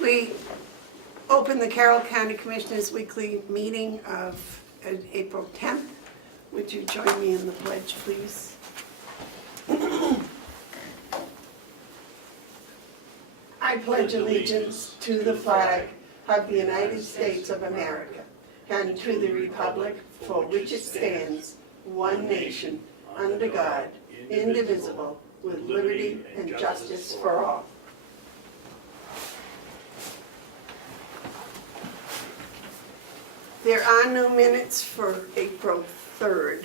We open the Carroll County Commissioners' weekly meeting of April 10th. Would you join me in the pledge, please? I pledge allegiance to the flag of the United States of America and to the republic for which it stands, one nation, under God, indivisible, with liberty and justice for all. There are no minutes for April 3rd,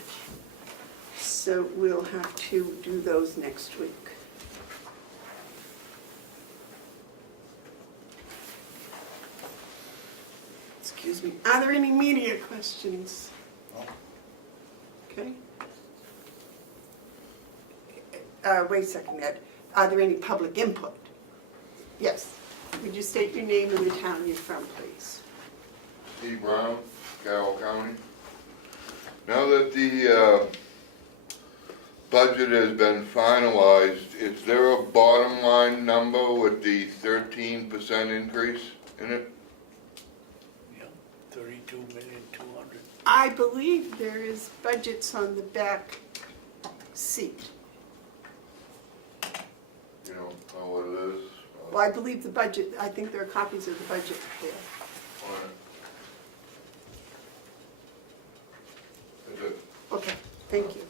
so we'll have to do those next week. Excuse me. Are there any media questions? Okay. Wait a second, Ed. Are there any public input? Yes. Would you state your name and the town you're from, please? Steve Brown, Carroll County. Now that the budget has been finalized, is there a bottom line number with the 13% increase in it? Yeah, 32,200,000. I believe there is budgets on the back seat. You know what it is? Well, I believe the budget, I think there are copies of the budget there. Alright. That's it. Okay, thank you.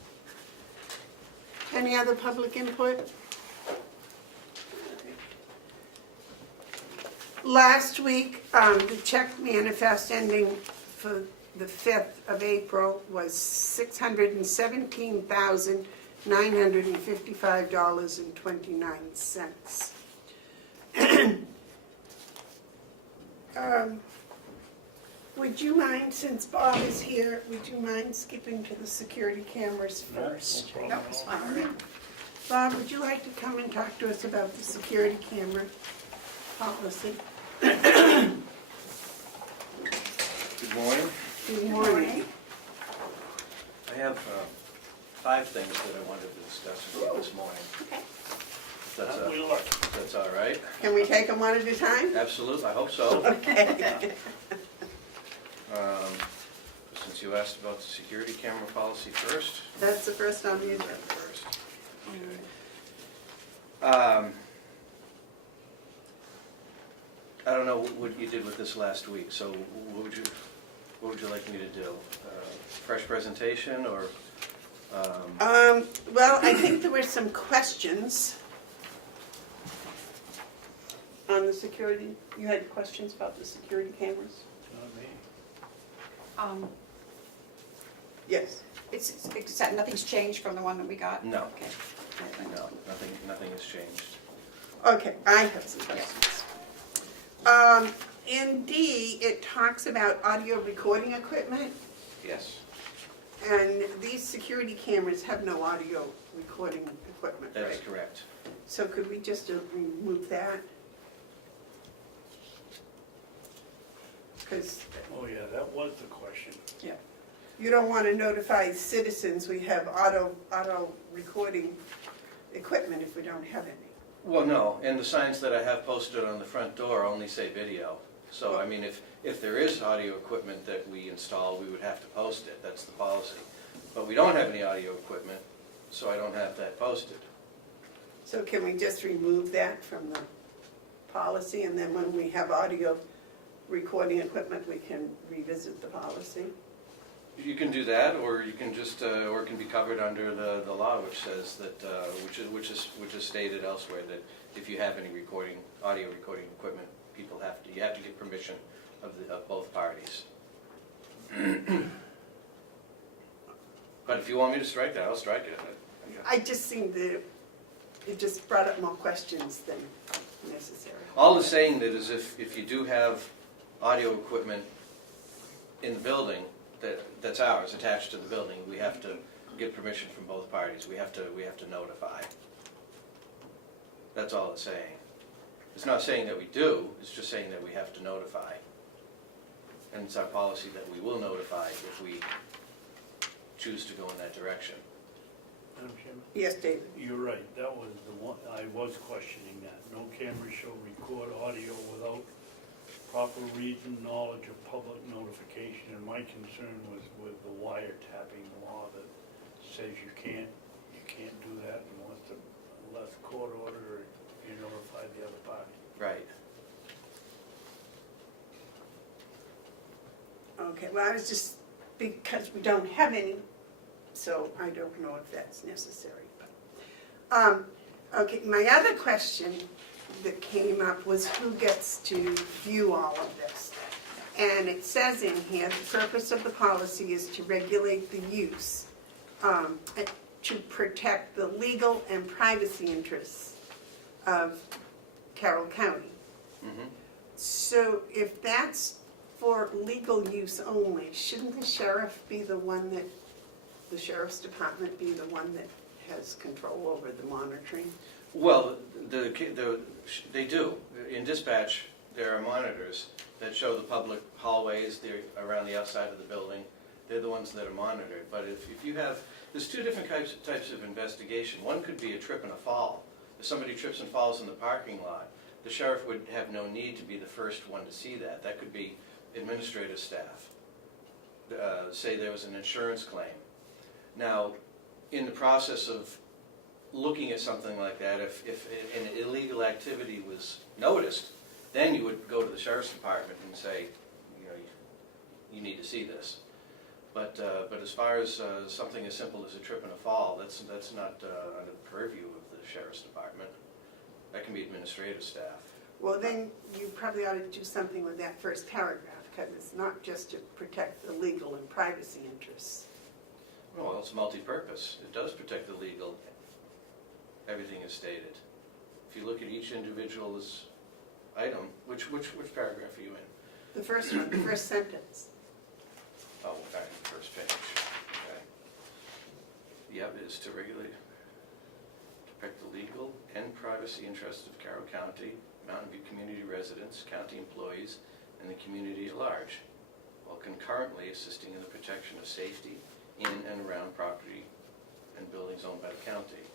Any other public input? Last week, the check manifest ending for the 5th of April was $617,955.29. Would you mind, since Bob is here, would you mind skipping to the security cameras first? No, it's fine. Bob, would you like to come and talk to us about the security camera policy? Good morning. Good morning. I have 5 things that I wanted to discuss with you this morning. Okay. That's all right? Can we take them one at a time? Absolutely, I hope so. Okay. Since you asked about the security camera policy first. That's the first on the agenda. First. Okay. I don't know what you did with this last week, so what would you like me to do? Fresh presentation or? Well, I think there were some questions on the security. You had questions about the security cameras? Yes. It's nothing's changed from the one that we got? No. Okay. No, nothing has changed. Okay, I have some questions. In D, it talks about audio recording equipment, Yes, and these security cameras have no audio recording equipment, that right? is correct. So could we just remove that? Because Oh, yeah, that was the question. you don't want to notify citizens we have auto recording equipment if we don't have any. Well, no, and the signs that I have posted on the front door only say video. So, I mean, if there is audio equipment that we install, we would have to post it, that's the policy. But we don't have any audio equipment, so I don't have that posted. So can we just remove that from the policy, and then when we have audio recording equipment, we can revisit the policy? You can do that, or you can just, or it can be covered under the law, which says that, which is stated elsewhere, that if you have any audio recording equipment, you have to get permission of both parties. But if you want me to strike that, I'll strike it. I just think that it just brought up more questions than necessary. All it's saying that is if you do have audio equipment in the building that's ours, attached to the building, we have to get permission from both parties. We have to notify. That's all it's saying. It's not saying that we do, it's just saying that we have to notify. And it's our policy that we will notify if we choose to go in that direction. Madam Chairman? Yes, David? You're right, that was the one, I was questioning that. No camera shall record audio without proper reason, knowledge, or public notification. And my concern was with the wiretapping law that says you can't do that unless court order or you notify the other party. Right. Okay, well, I was just, because we don't have any, so I don't know if that's necessary. But okay, my other question that came up was who gets to view all of this? And it says in here, the purpose of the policy is to regulate the use, to protect the legal and privacy interests of Carroll County. Mhm. So if that's for legal use only, shouldn't the sheriff be the one that, the sheriff's department be the one that has control over the monitoring? Well, they do. In dispatch, there are monitors that show the public hallways, they're around the outside of the building. They're the ones that are monitored. But if you have, there's two different types of investigation. One could be a trip and a fall. If somebody trips and falls in the parking lot, the sheriff would have no need to be the first one to see that. That could be administrative staff. Say there was an insurance claim. Now, in the process of looking at something like that, if an illegal activity was noticed, then you would go to the sheriff's department and say, you know, you need to see this. But as far as something as simple as a trip and a fall, that's not under the purview of the sheriff's department. That can be administrative staff. Well, then you probably ought to do something with that first paragraph, because it's not just to protect the legal and privacy interests. Well, it's multi-purpose. It does protect the legal. Everything is stated. If you look at each individual's item, which paragraph are you in? The first one, the first sentence. Oh, back to the first page. Okay. Yep, it is to regulate, protect the legal and privacy interests of Carroll County, Mountain View community residents, county employees, and the community at large, while concurrently assisting in the protection of safety in and around property and buildings owned by the county.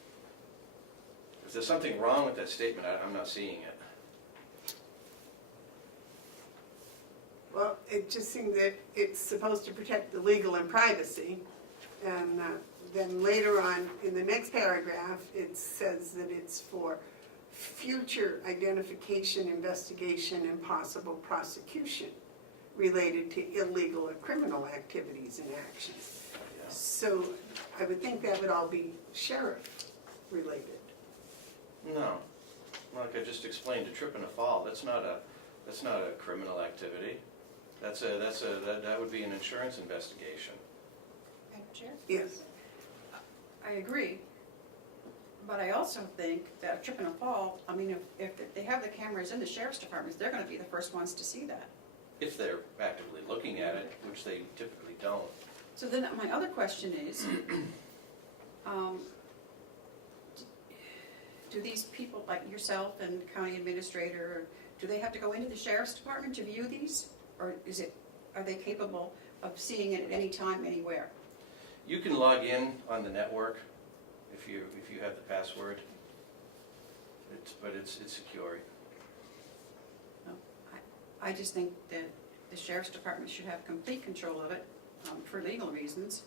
If there's something wrong with that statement, I'm not seeing it. Well, it just seemed that it's supposed to protect the legal and privacy, and then later on, in the next paragraph, it says that it's for future identification, investigation, and possible prosecution related to illegal or criminal activities and actions. Yeah. So I would think that would all be sheriff-related. No, like I just explained, a trip and a fall, that's not a criminal activity. That would be an insurance investigation. Madam Chair? Yes. I agree, but I also think that a trip and a fall, I mean, if they have the cameras in the sheriff's departments, they're gonna be the first ones to see that. If they're actively looking at it, which they typically don't. So then my other question is, do these people, like yourself and county administrator, do they have to go into the sheriff's department to view these? Or are they capable of seeing it at any time, anywhere? You can log in on the network if you have the password. But it's secure. No, I just think that the sheriff's department should have complete control of it for legal reasons.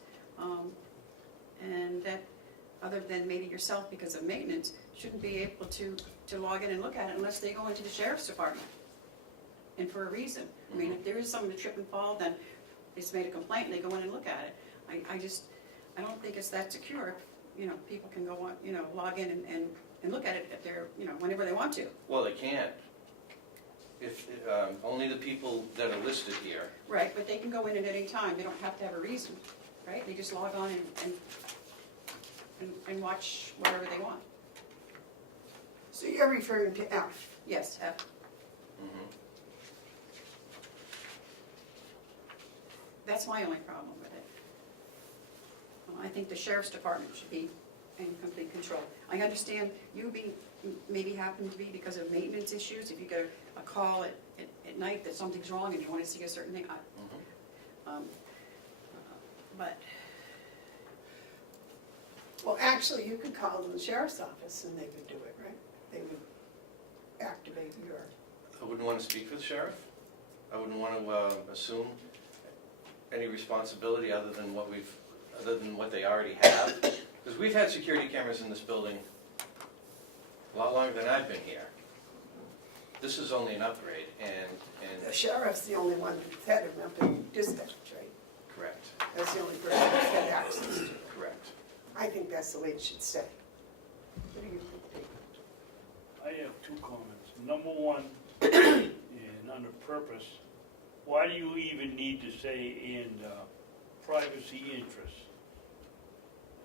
And that, other than maybe yourself because of maintenance, shouldn't be able to log in and look at it unless they go into the sheriff's department. And for a reason. I mean, if there is someone to trip and fall, then it's made a complaint and they go in and look at it. I don't think it's that secure. You know, people can go on, log in and look at it at their, whenever they want to. Well, they can't. If only the people that are listed here. Right, but they can go in at any time. They don't have to have a reason, right? They just log on and watch whatever they want. So you're referring to F. Yes, F. Mm-hmm. That's my only problem with it. I think the sheriff's department should be in complete control. I understand you maybe happen to be because of maintenance issues, if you get a call at night that something's wrong and you want to see a certain thing. Mm-hmm. But Well, actually, Actually, you could call the sheriff's office and they would do it, right? They would activate your, I wouldn't want to speak for the sheriff. I wouldn't want to assume any responsibility other than what they already have. Because we've had security cameras in this building a lot longer than I've been here. This is only an upgrade, and the sheriff's the only one that's had enough in dispatch, right? correct, That's the only person that's had access to it. correct. I think that's the way it should stay. What do you think, Dave? I have two comments. Number one, and under purpose, why do you even need to say in privacy interests?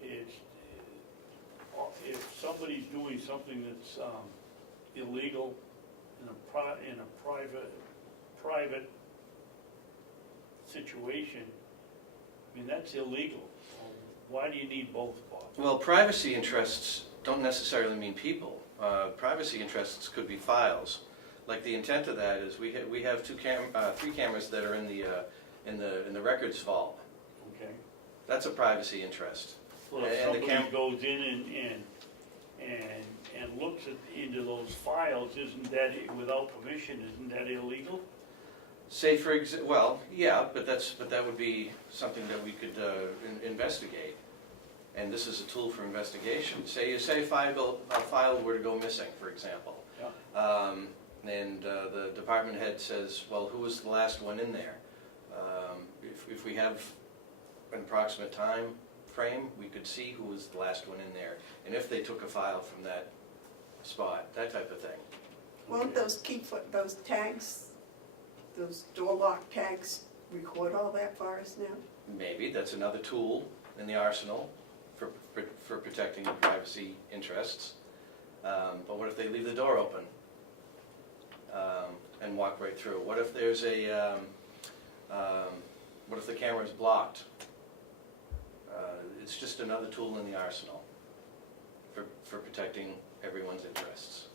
It's, if somebody's doing something that's illegal in a private situation, I mean, that's illegal. Why do you need both, Bob? Well, privacy interests don't necessarily mean people. Privacy interests could be files. Like the intent of that is we have three cameras that are in the records vault. Okay. That's a privacy interest. Well, if And the somebody goes in and looks into those files, isn't that, without permission, isn't that illegal? Say well, yeah, but that would be something that we could investigate. And this is a tool for investigation. Say a file were to go missing, for example. Yeah. And the department head says, well, who was the last one in there? If we have an approximate time frame, we could see who was the last one in there, and if they took a file from that spot, that type of thing. Won't those those tags, those door lock tags record all that for us now? Maybe, that's another tool in the arsenal for protecting privacy interests. But what if they leave the door open and walk right through? What if there's what if the camera is blocked? It's just another tool in the arsenal for protecting everyone's interests.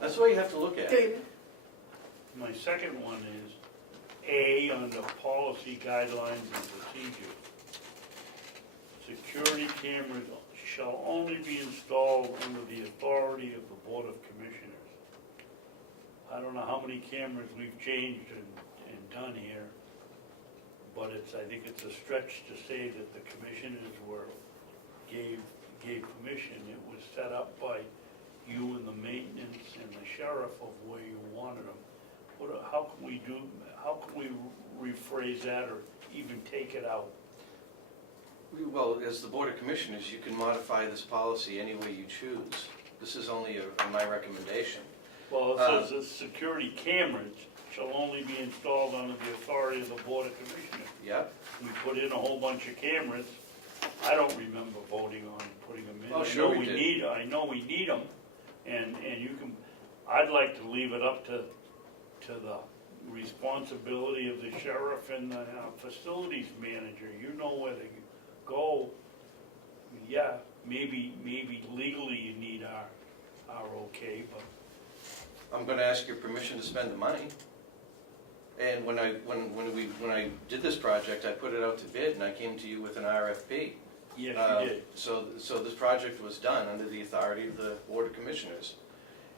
That's the way you have to look at it. David? My second one is, A, under policy guidelines and procedures, security cameras shall only be installed under the authority of the Board of Commissioners. I don't know how many cameras we've changed and done here, but I think it's a stretch to say that the commissioners gave permission. It was set up by you and the maintenance and the sheriff of where you wanted them. How can we rephrase that or even take it out? Well, as the Board of Commissioners, you can modify this policy any way you choose. This is only my recommendation. Well, it says that security cameras shall only be installed under the authority of the Board of Commissioners. Yep. We put in a whole bunch of cameras. I don't remember voting on putting them in. Oh, sure we did. I know we need them, and you can, I'd like to leave it up to the responsibility of the sheriff and the facilities manager. You know where to go. Yeah, maybe legally you need our okay, but. I'm going to ask your permission to spend the money. And when I did this project, I put it out to bid, and I came to you with an RFP. Yes, you did. So this project was done under the authority of the Board of Commissioners.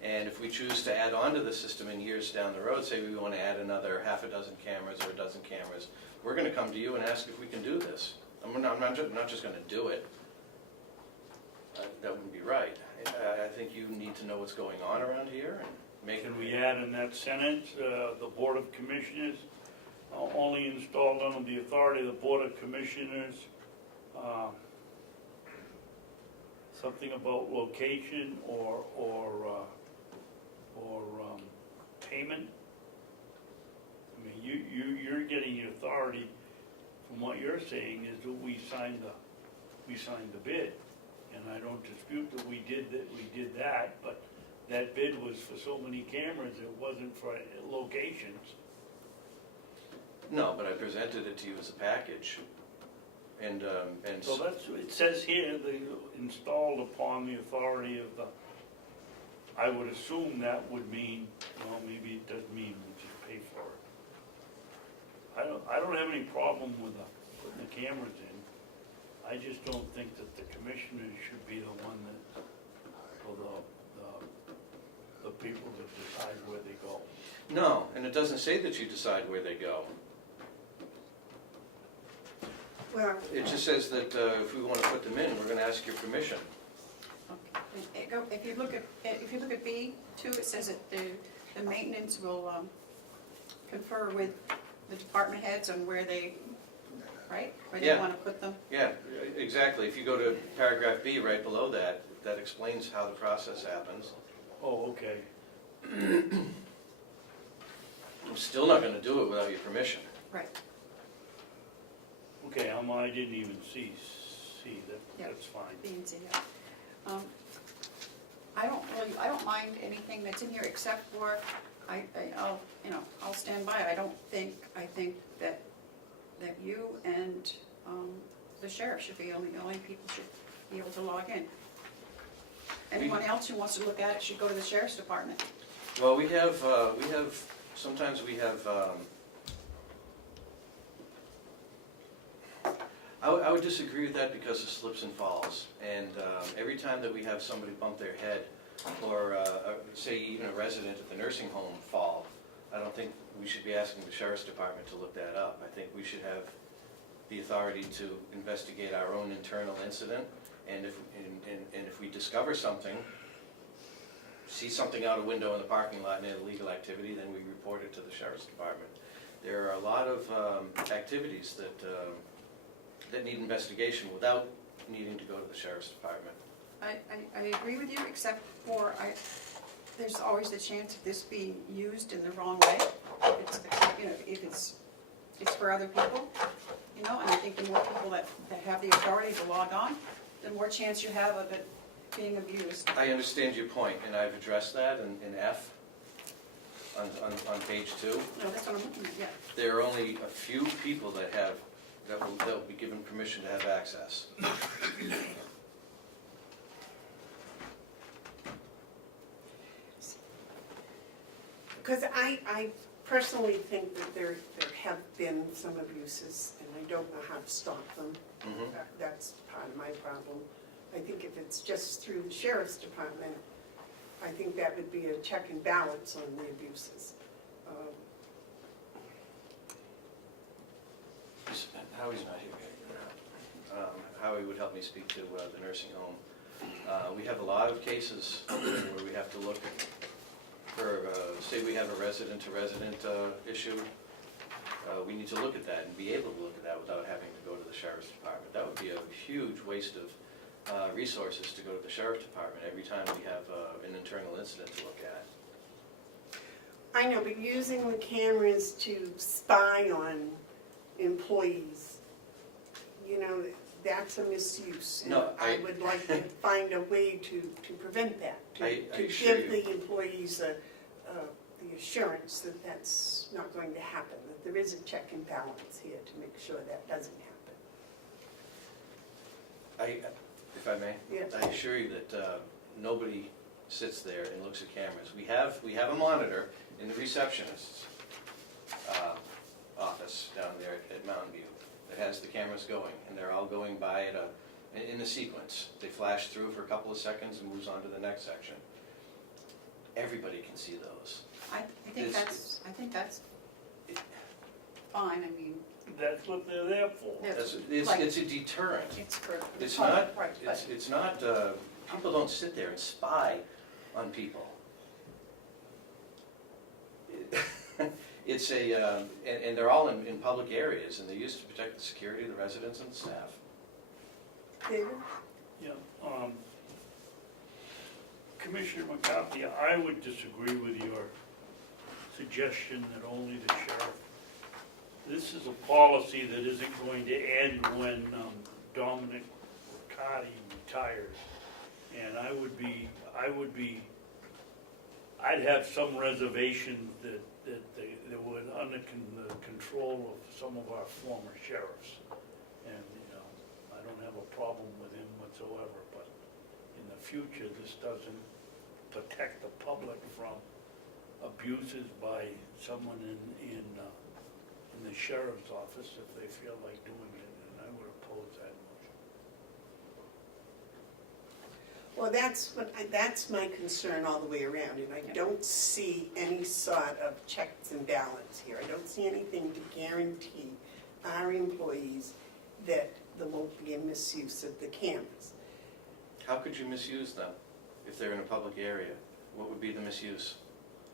And if we choose to add on to the system in years down the road, say we want to add another half a dozen cameras or a dozen cameras, we're going to come to you and ask if we can do this. I'm not just going to do it. That wouldn't be right. I think you need to know what's going on around here and make it. Can we add in that sentence, the Board of Commissioners only installed under the authority of the Board of Commissioners, something about location or payment? I mean, you're getting the authority, from what you're saying, is that we signed the bid, and I don't dispute that we did that, but that bid was for so many cameras, it wasn't for locations. No, but I presented it to you as a package. And So it says here, they installed upon the authority of the, I would assume that would mean, well, maybe it does mean we just pay for it. I don't have any problem with putting the cameras in. I just don't think that the commissioners should be the one that, or the people that decide where they go. No, and it doesn't say that you decide where they go. Well, It just says that if we want to put them in, we're going to ask your permission. Okay. If you look at B two, it says that the maintenance will confer with the department heads on where they, right? Where they Yeah. want to put them. Yeah, exactly. If you go to paragraph B right below that, that explains how the process happens. Oh, okay. I'm still not going to do it without your permission. Right. Okay, I didn't even see that, Yeah. that's fine. B and C, yeah. I don't mind anything that's in here except for, I'll stand by it. I think that you and the sheriff should be the only people should be able to log in. Anyone else who wants to look at it should go to the sheriff's department. Well, sometimes we have, I would disagree with that because of slips and falls. And every time that we have somebody bump their head, or say even a resident at the nursing home fall, I don't think we should be asking the sheriff's department to look that up. I think we should have the authority to investigate our own internal incident. And if we discover something, see something out a window in the parking lot and illegal activity, then we report it to the sheriff's department. There are a lot of activities that need investigation without needing to go to the sheriff's department. I agree with you, except for there's always the chance of this being used in the wrong way. If it's for other people, and I think the more people that have the authority to log on, the more chance you have of it being abused. I understand your point, and I've addressed that in F on page 2. No, that's what I'm looking at, yeah. There are only a few people that will be given permission to have access. because I personally think that there have been some abuses, and I don't know how to stop them. Mhm. That's part of my problem. I think if it's just through the sheriff's department, I think that would be a check and balance on the abuses. Howie's not here. Howie would help me speak to the nursing home. We have a lot of cases where we have to look for, say we have a resident-to-resident issue. We need to look at that and be able to look at that without having to go to the sheriff's department. That would be a huge waste of resources to go to the sheriff's department every time we have an internal incident to look at. I know, but using the cameras to spy on employees, that's a misuse. And No, I would like to find a way to prevent that, I to assure give you. the employees the assurance that that's not going to happen, that there is a check and balance here to make sure that doesn't happen. If I may? Yes. I assure you that nobody sits there and looks at cameras. We have a monitor in the receptionist's office down there at Mountain View that has the cameras going, and they're all going by in a sequence. They flash through for a couple of seconds and moves on to the next section. Everybody can see those. I think that's fine, I mean, That's what they're there for. It's a deterrent. it's for the It's public, not, right, but it's not, people don't sit there and spy on people. It's and they're all in public areas, and they're used to protect the security of the residents and the staff. David? Yeah, Commissioner McCarthy, I would disagree with your suggestion that only the sheriff. This is a policy that isn't going to end when Dominic McCarthy retires. And I'd have some reservation that they were under the control of some of our former sheriffs. And, I don't have a problem with him whatsoever, but in the future, this doesn't protect the public from abuses by someone in the sheriff's office if they feel like doing it, and I would oppose that motion. Well, that's my concern all the way around, and I don't see any sort of checks and balance here. I don't see anything to guarantee our employees that there won't be a misuse of the cameras. How could you misuse them if they're in a public area? What would be the misuse?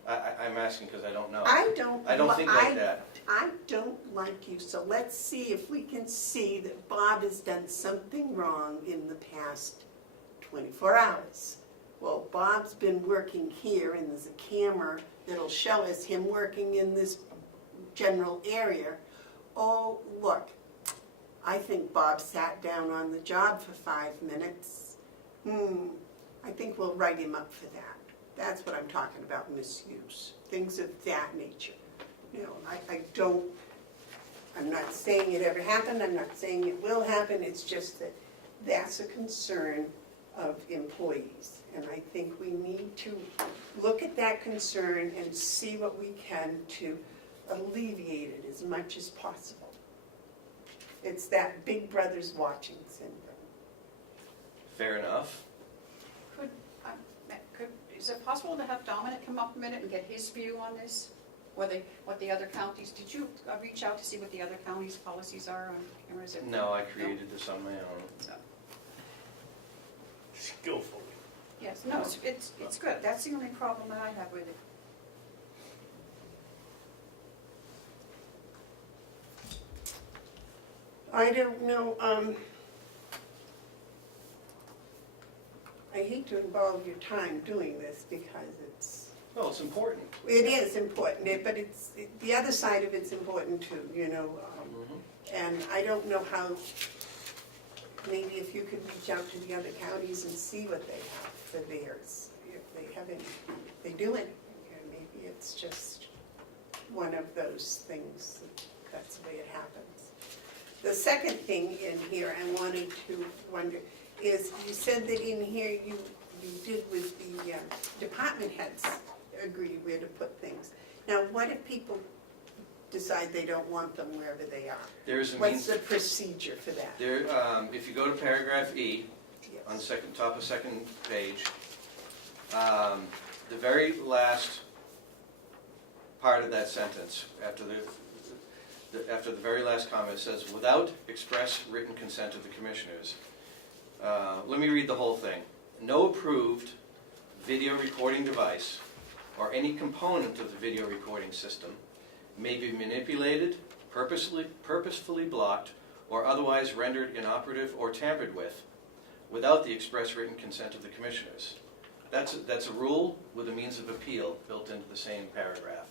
I'm asking because I don't know. I don't think like that. I don't like you, so let's see if we can see that Bob has done something wrong in the past 24 hours. Well, Bob's been working here, and there's a camera that'll show us him working in this general area. Oh, look, I think Bob sat down on the job for 5 minutes. I think we'll write him up for that. That's what I'm talking about, misuse, things of that nature. You know, I'm not saying it ever happened, I'm not saying it will happen, it's just that that's a concern of employees. And I think we need to look at that concern and see what we can to alleviate it as much as possible. It's that big brother's watching syndrome. Fair enough. Is it possible to have Dominic come up a minute and get his view on this? What the other counties, did you reach out to see what the other counties' policies are on cameras? No, I created this on my own. So, Skillfully. yes, no, it's good. That's the only problem that I have with it. I don't know, I hate to involve your time doing this because Well, it's important. it is important, but the other side of it's important too, you know. And I don't know how, maybe if you could reach out to the other counties and see what they have for theirs, if they have any, they do anything. And maybe it's just one of those things, that's the way it happens. The second thing in here I wanted to wonder is, you said that in here you did with the department heads agree where to put things. Now, what if people decide they don't want them wherever they are? There's a What's means, the procedure for that? there, if you go to paragraph E, on the Yes. top of second page, the very last part of that sentence, after the very last comment, says, without express written consent of the commissioners. Let me read the whole thing. No approved video recording device or any component of the video recording system may be manipulated, purposefully blocked, or otherwise rendered inoperative or tampered with without the express written consent of the commissioners. That's a rule with a means of appeal built into the same paragraph.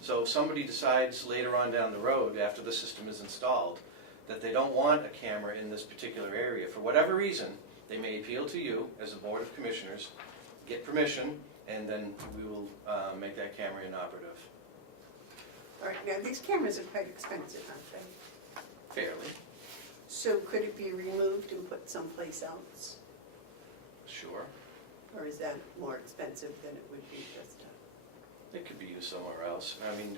So if somebody decides later on down the road, after the system is installed, that they don't want a camera in this particular area, for whatever reason, they may appeal to you as a Board of Commissioners, get permission, and then we will make that camera inoperative. All right, now these cameras are quite expensive, aren't they? Fairly, So could it be removed and put someplace else? sure. Or is that more expensive than it would be just It could be used somewhere else. I mean,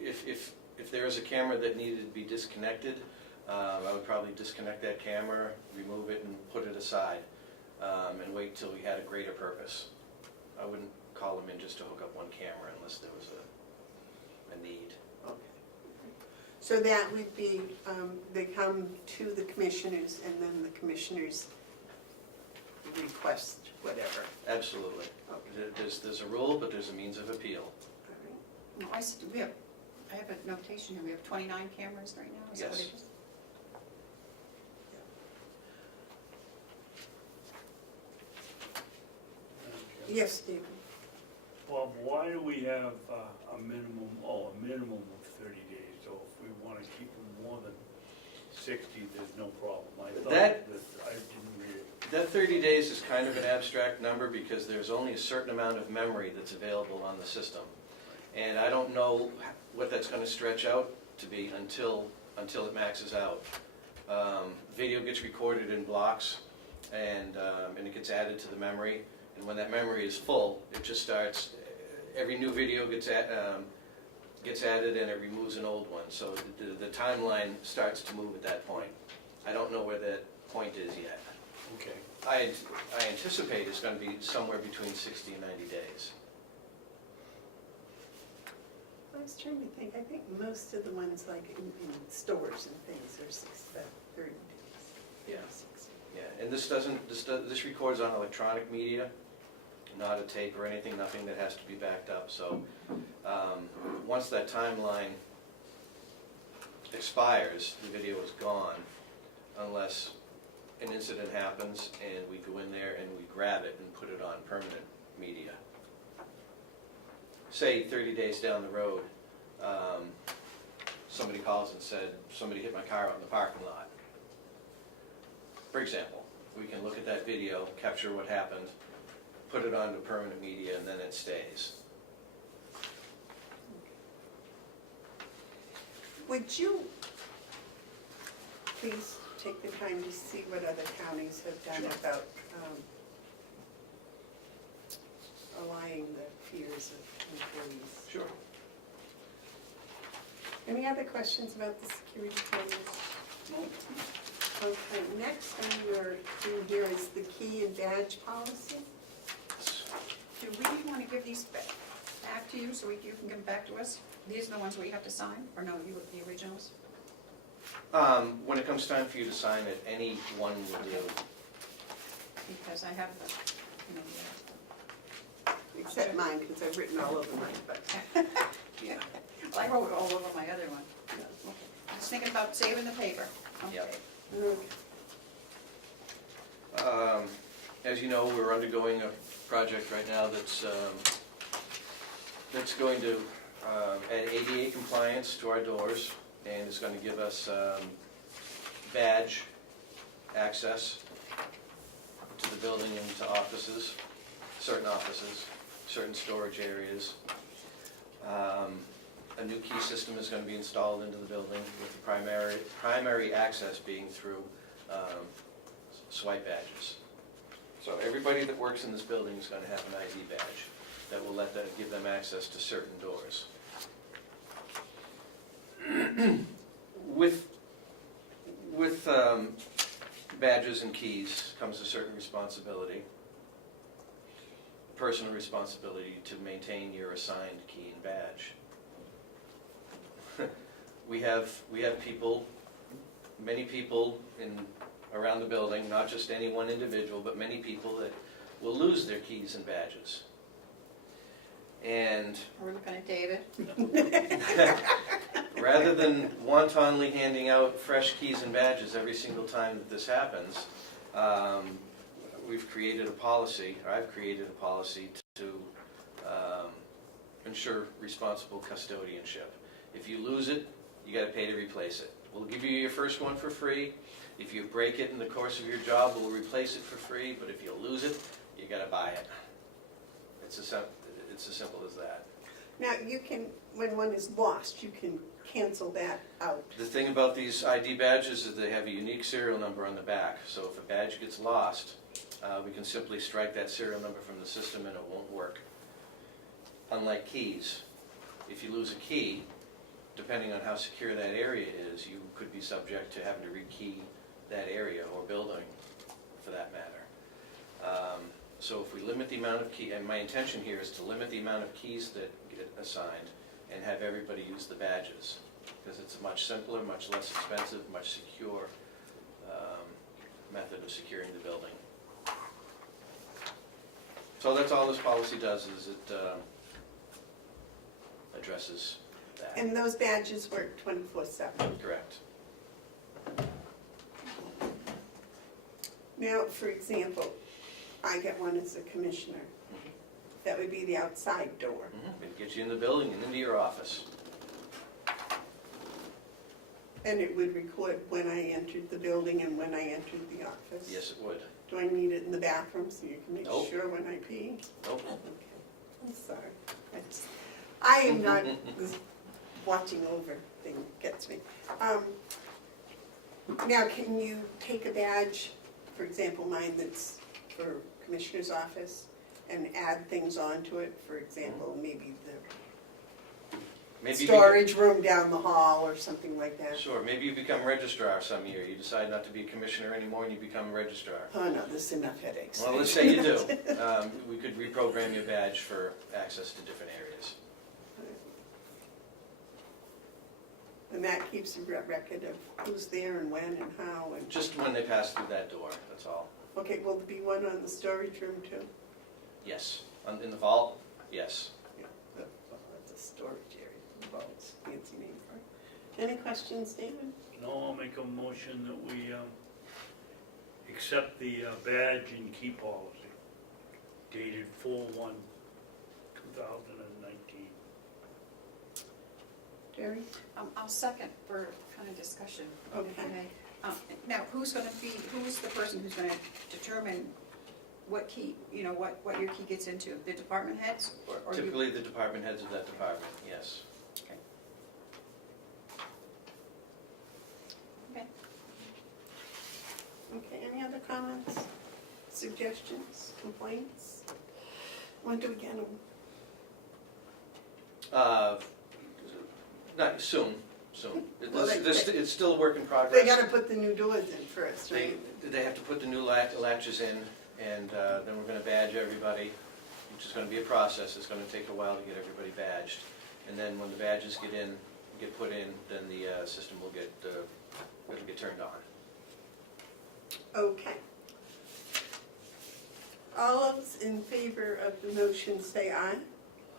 if there is a camera that needed to be disconnected, I would probably disconnect that camera, remove it, and put it aside, and wait till we had a greater purpose. I wouldn't call them in just to hook up one camera unless there was a need. Okay. So that would be, they come to the commissioners and then the commissioners request whatever. Absolutely. Okay. There's a rule, but there's a means of appeal. All right. No, I have a notation here. We have 29 cameras right now. Is that what Yes. it is? Yes, Stephen. Bob, why do we have a minimum of 30 days? So if we want to keep them more than 60, there's no problem. I thought That- I didn't read it. That 30 days is kind of an abstract number because there's only a certain amount of memory that's available on the system. And I don't know what that's going to stretch out to be until it maxes out. Video gets recorded in blocks and it gets added to the memory. And when that memory is full, it just starts, every new video gets added and it removes an old one. So the timeline starts to move at that point. I don't know where that point is yet. Okay. I anticipate it's gonna be somewhere between 60 and 90 days. I was trying to think, I think most of the ones like in stores and things are 30 days. Yeah. 60. Yeah, and this records on electronic media, not a tape or anything, nothing that has to be backed up, so, once that timeline expires, the video is gone, unless an incident happens and we go in there and we grab it and put it on permanent media. Say 30 days down the road, somebody calls and said, somebody hit my car out in the parking lot. For example, we can look at that video, capture what happened, put it onto permanent media, and then it stays. Would you please take the time to see what other counties have done Sure. about allaying the fears of employees? Sure. Any other questions about the security cameras? Okay, next on your thing here is the key and badge policy. Do we want to give these back to you so you can give them back to us? These are the ones we have to sign, or no, you, the originals? When it comes time for you to sign it, any one will do. Because I have the, you know, Except mine, because I've written all over mine, but. Yeah. well, I wrote all over my other one. Okay. I was thinking about saving the paper. Okay. Yep. Okay. As you know, we're undergoing a project right now that's going to add ADA compliance to our doors, and it's going to give us badge access to the building and to offices, certain storage areas. A new key system is going to be installed into the building, with the primary access being through swipe badges. So everybody that works in this building is going to have an ID badge that will give them access to certain doors. With badges and keys comes a certain responsibility, personal responsibility to maintain your assigned key and badge. We have people, many people around the building, not just any one individual, but many people that will lose their keys and badges. And We're looking at David. rather than wantonly handing out fresh keys and badges every single time that this happens, I've created a policy to ensure responsible custodianship. If you lose it, you got to pay to replace it. We'll give you your first one for free. If you break it in the course of your job, we'll replace it for free, but if you lose it, you got to buy it. It's as simple as that. Now, you can, when one is lost, you can cancel that out. The thing about these ID badges is they have a unique serial number on the back, so if a badge gets lost, we can simply strike that serial number from the system and it won't work. Unlike keys, if you lose a key, depending on how secure that area is, you could be subject to having to rekey that area or building, for that matter. So if we limit the amount of key, and my intention here is to limit the amount of keys that get assigned and have everybody use the badges, because it's a much simpler, much less expensive, much secure method of securing the building. So that's all this policy does, is it addresses that. And those badges work 24/7. Correct. Now, for example, I get one as a commissioner. That would be the outside door. It gets you in the building and into your office. And it would record when I entered the building and when I entered the office. Yes, it would. Do I need it in the bathroom so you can make Nope. sure when I pee? Nope. Okay, I'm sorry. I am not, this watching over thing gets me. Now, can you take a badge, for example, mine that's for Commissioner's office, and add things onto it? For example, maybe Maybe you storage room down the hall or something like that. Sure, maybe you become registrar some year. You decide not to be a commissioner anymore and you become a registrar. Oh, no, there's enough headaches. Well, let's say you do. We could reprogram your badge for access to different areas. And that keeps a record of who's there and when and how and... Just when they pass through that door, that's all. Okay, will there be one on the storage room too? Yes. In the vault? Yes. Yeah, the storage area, the vaults, fancy name for it. Any questions, David? No, I'll make a motion that we accept the badge and key policy dated 4/1/2019. Jerry? I'll second for kind of discussion. if I Okay. may. Now, who's the person who's gonna determine what key, what your key gets into? The department heads or you? Typically, the department heads of that department, yes. Okay. Okay. Okay, any other comments, suggestions, complaints? Want to get them? Not soon. Well, It's still a work in progress. They gotta put the new doors in first, right? They have to put the new latches in, and then we're gonna badge everybody, which is gonna be a process. It's gonna take a while to get everybody badged. And then when the badges get put in, then the system will it'll get turned on. Okay. All of us in favor of the motion say aye.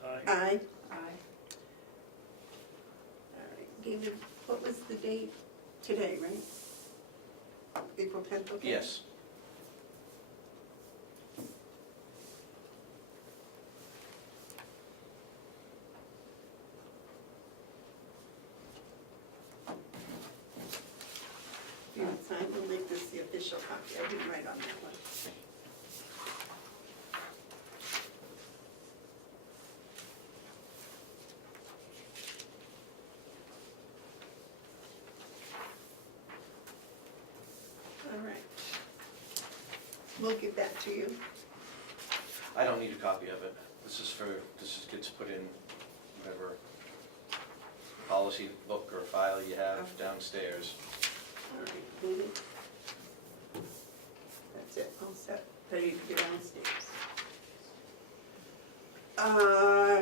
Aye. Aye. Aye. All right, David, what was the date? Today, right? April 10th, okay? Yes. If you don't sign, we'll make this the official copy. I didn't write on that one. All right. We'll give that to you. I don't need a copy of it. This gets put in whatever policy book or file you have downstairs. All right, David. That's it, all set, ready to go downstairs.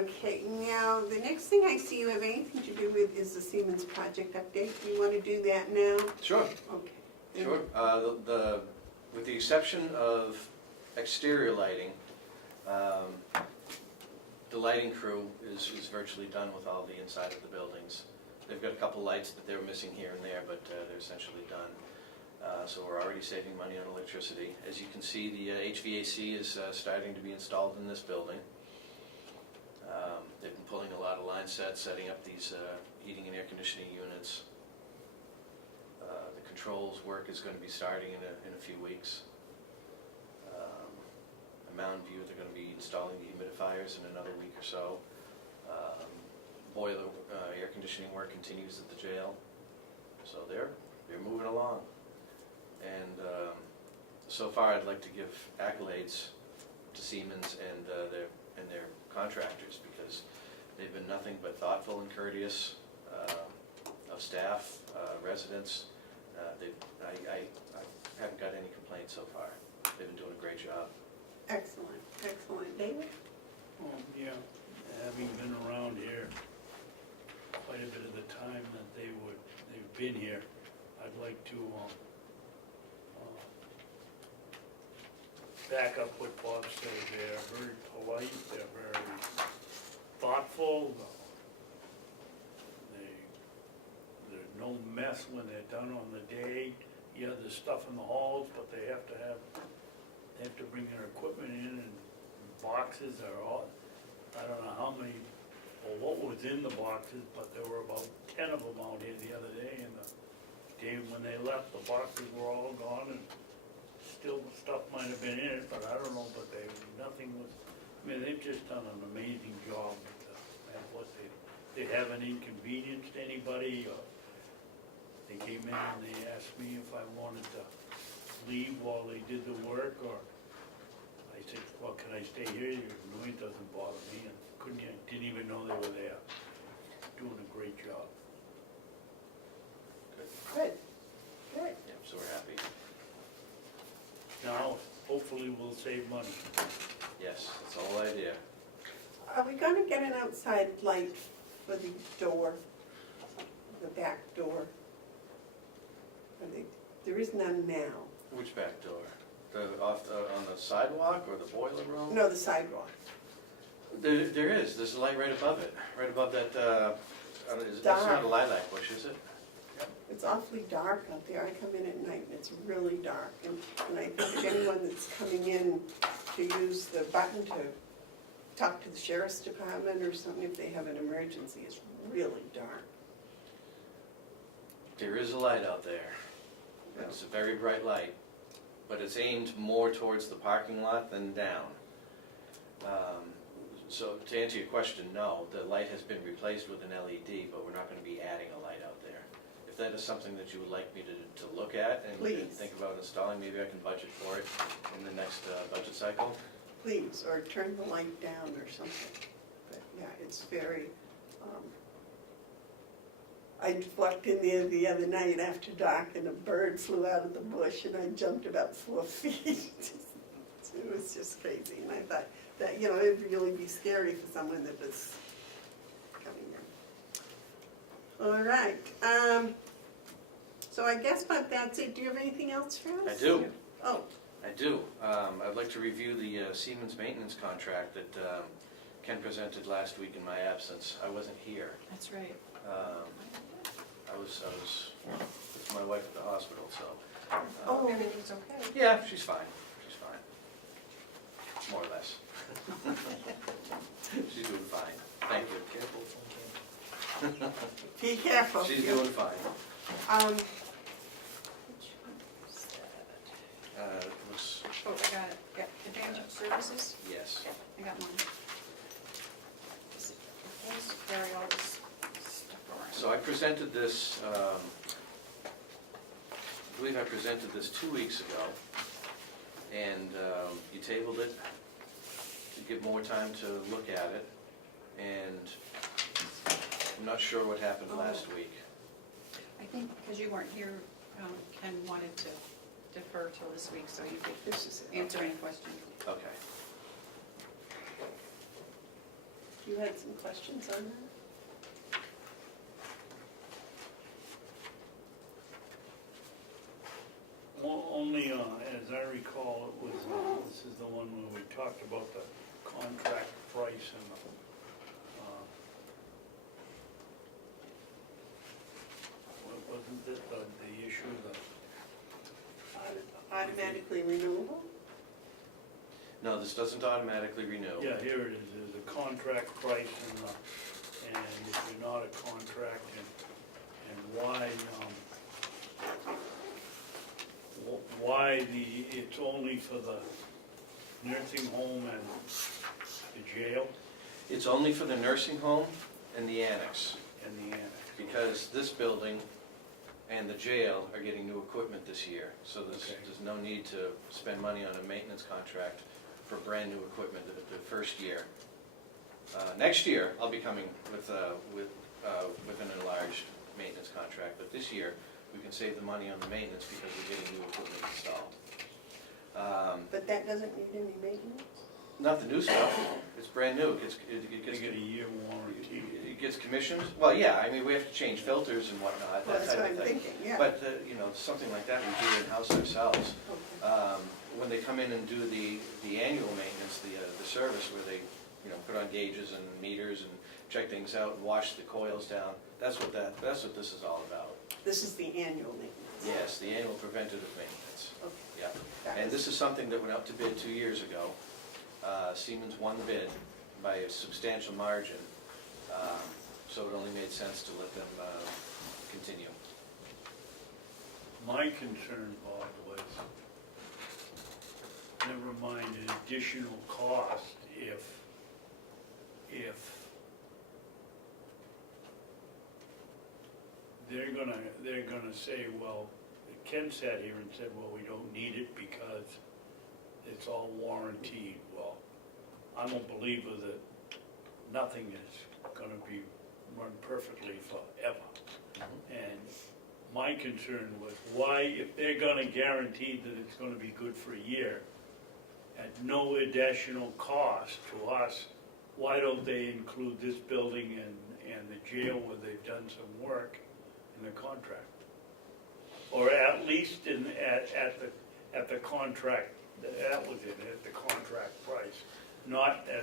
Okay, now, the next thing I see you have anything to do with is the Siemens project update. You want to do that now? Sure. Okay. Sure. With the exception of exterior lighting, the lighting crew is virtually done with all the inside of the buildings. They've got a couple lights that they were missing here and there, but they're essentially done. So we're already saving money on electricity. As you can see, the HVAC is starting to be installed in this building. They've been pulling a lot of line sets, setting up these heating and air conditioning units. The controls work is going to be starting in a few weeks. Mountain View, they're going to be installing the humidifiers in another week or so. Boiler air conditioning work continues at the jail. So they're moving along. And so far I'd like to give accolades to Siemens and their contractors, because they've been nothing but thoughtful and courteous of staff, residents. I haven't got any complaints so far. They've been doing a great job. Excellent, excellent. David? Yeah, having been around here quite a bit of the time that they've been here, I'd like to back up what Bob said. They're very polite, they're very thoughtful. There's no mess when they're done on the day. Yeah, there's stuff in the halls, but they have to bring their equipment in, and boxes are all, I don't know how many, or what was in the boxes, but there were about 10 of them out here the other day, and the day when they left, the boxes were all gone, and still stuff might have been in it, but I don't know, but nothing was, I mean, they've just done an amazing job at what they haven't inconvenienced anybody. They came in and they asked me if I wanted to leave while they did the work, or I said, well, can I stay here? He goes, no, it doesn't bother me, and didn't even know they were there doing a great job. Good, good. Yeah, so we're happy. Now, hopefully we'll save money. Yes, that's the whole idea. Are we gonna get an outside light for the door, the back door? There is none now. Which back door? On the sidewalk or the boiler room? No, the sidewalk. There is, there's a light right above it, right above that, it's Dark. not a lilac bush, is it? It's awfully dark out there. I come in at night and it's really dark. And I think anyone that's coming in to use the button to talk to the sheriff's department or something, if they have an emergency, it's really dark. There is a light out there. It's a very bright light, but it's aimed more towards the parking lot than down. So to answer your question, no, the light has been replaced with an LED, but we're not going to be adding a light out there. If that is something that you would like me to look at and Please. think about installing, maybe I can budget for it in the next budget cycle. Please, or turn the light down or something. But yeah, it's very, I walked in there the other night after dark and a bird flew out of the bush and I jumped about 4 feet. It was just crazy, and I thought that, you know, it'd really be scary for someone that was coming in. All right, so I guess about that's it. Do you have anything else for us? I do. Oh, I do. I'd like to review the Siemens maintenance contract that Ken presented last week in my absence. I wasn't here. That's right. I was with my wife at the hospital, so. Oh. Everything's okay. Yeah, she's fine. She's fine. More or less. She's doing fine. Thank you. Careful. be careful. She's doing fine. Which one is that? Looks, Oh, I got it. Yeah, advantage services. yes. I got one. Let's carry all this stuff around. So I presented this, I believe I presented this 2 weeks ago, and you tabled it to give more time to look at it, and I'm not sure what happened last week. I think because you weren't here, Ken wanted to defer till this week, so you could This is it. answer any questions. Okay. You had some questions on that? Well, only, as I recall, it was, this is the one where we talked about the contract price and the, wasn't it the issue, Automatically renewable? No, this doesn't automatically renew. yeah, here it is, there's a contract price and if you're not a contract and why it's only for the nursing home and the jail It's only for the nursing home and the annex, and the annex. because this building and the jail are getting new equipment this year. So Okay. there's no need to spend money on a maintenance contract for brand-new equipment the first year. Next year, I'll be coming with an enlarged maintenance contract, but this year, we can save the money on the maintenance because we're getting new equipment installed. But that doesn't need any maintenance? Not the new stuff, it's brand new, You get a year warranty. it gets commissioned. Well, yeah, I mean, we have to change filters and whatnot, Well, that that's type what of I'm thing. thinking, yeah. But, you know, something like that, we do in-house ourselves. Okay. When they come in and do the annual maintenance, the service where they, you know, put on gauges and meters and check things out and wash the coils down, that's what this is all about. This is the annual maintenance? Yes, the annual preventative maintenance, Okay. yeah. That And was- this is something that went up to bid 2 years ago. Siemens won the bid by a substantial margin, so it only made sense to let them continue. My concern, Bob, was, never mind an additional cost if they're gonna say, well, Ken sat here and said, well, we don't need it because it's all warranted. Well, I'm a believer that nothing is gonna be run perfectly forever. And my concern was why, if they're gonna guarantee that it's gonna be good for a year, at no additional cost to us, why don't they include this building and the jail where they've done some work in the contract? Or at least at the contract, that was it, at the contract price, not a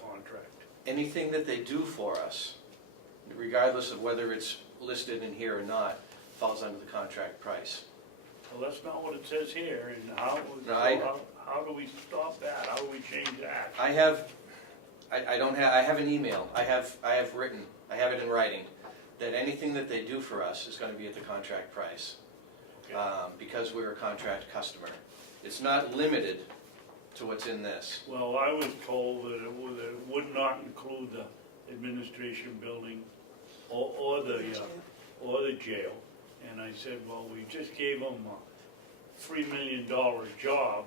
contract. Anything that they do for us, regardless of whether it's listed in here or not, falls under the contract price. Well, that's not what it says here, and No, how do we stop that? How do we change that? I have an email, I have it in writing, that anything that they do for us is gonna be at the contract price, Okay. because we're a contract customer. It's not limited to what's in this. Well, I was told that it would not include the administration building or the jail. And I said, well, we just gave them a $3 million job,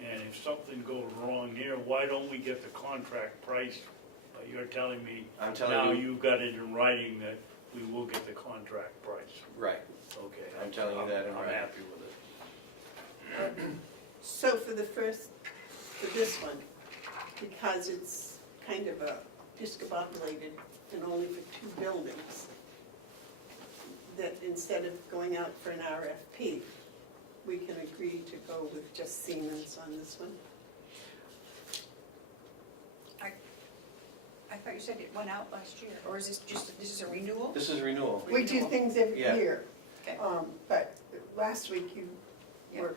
and if something goes wrong here, why don't we get the contract price? But you're telling me I'm telling now you- you've got it in writing that we will get the contract price. Right. Okay. I'm telling you that in I'm writing. happy with it. So for this one, because it's kind of a discombobulated and only for 2 buildings, that instead of going out for an RFP, we can agree to go with just Siemens on this one? I thought you said it went out last year, or is this is a renewal? This is renewal. We do things every Yeah. year. Okay. But last week you were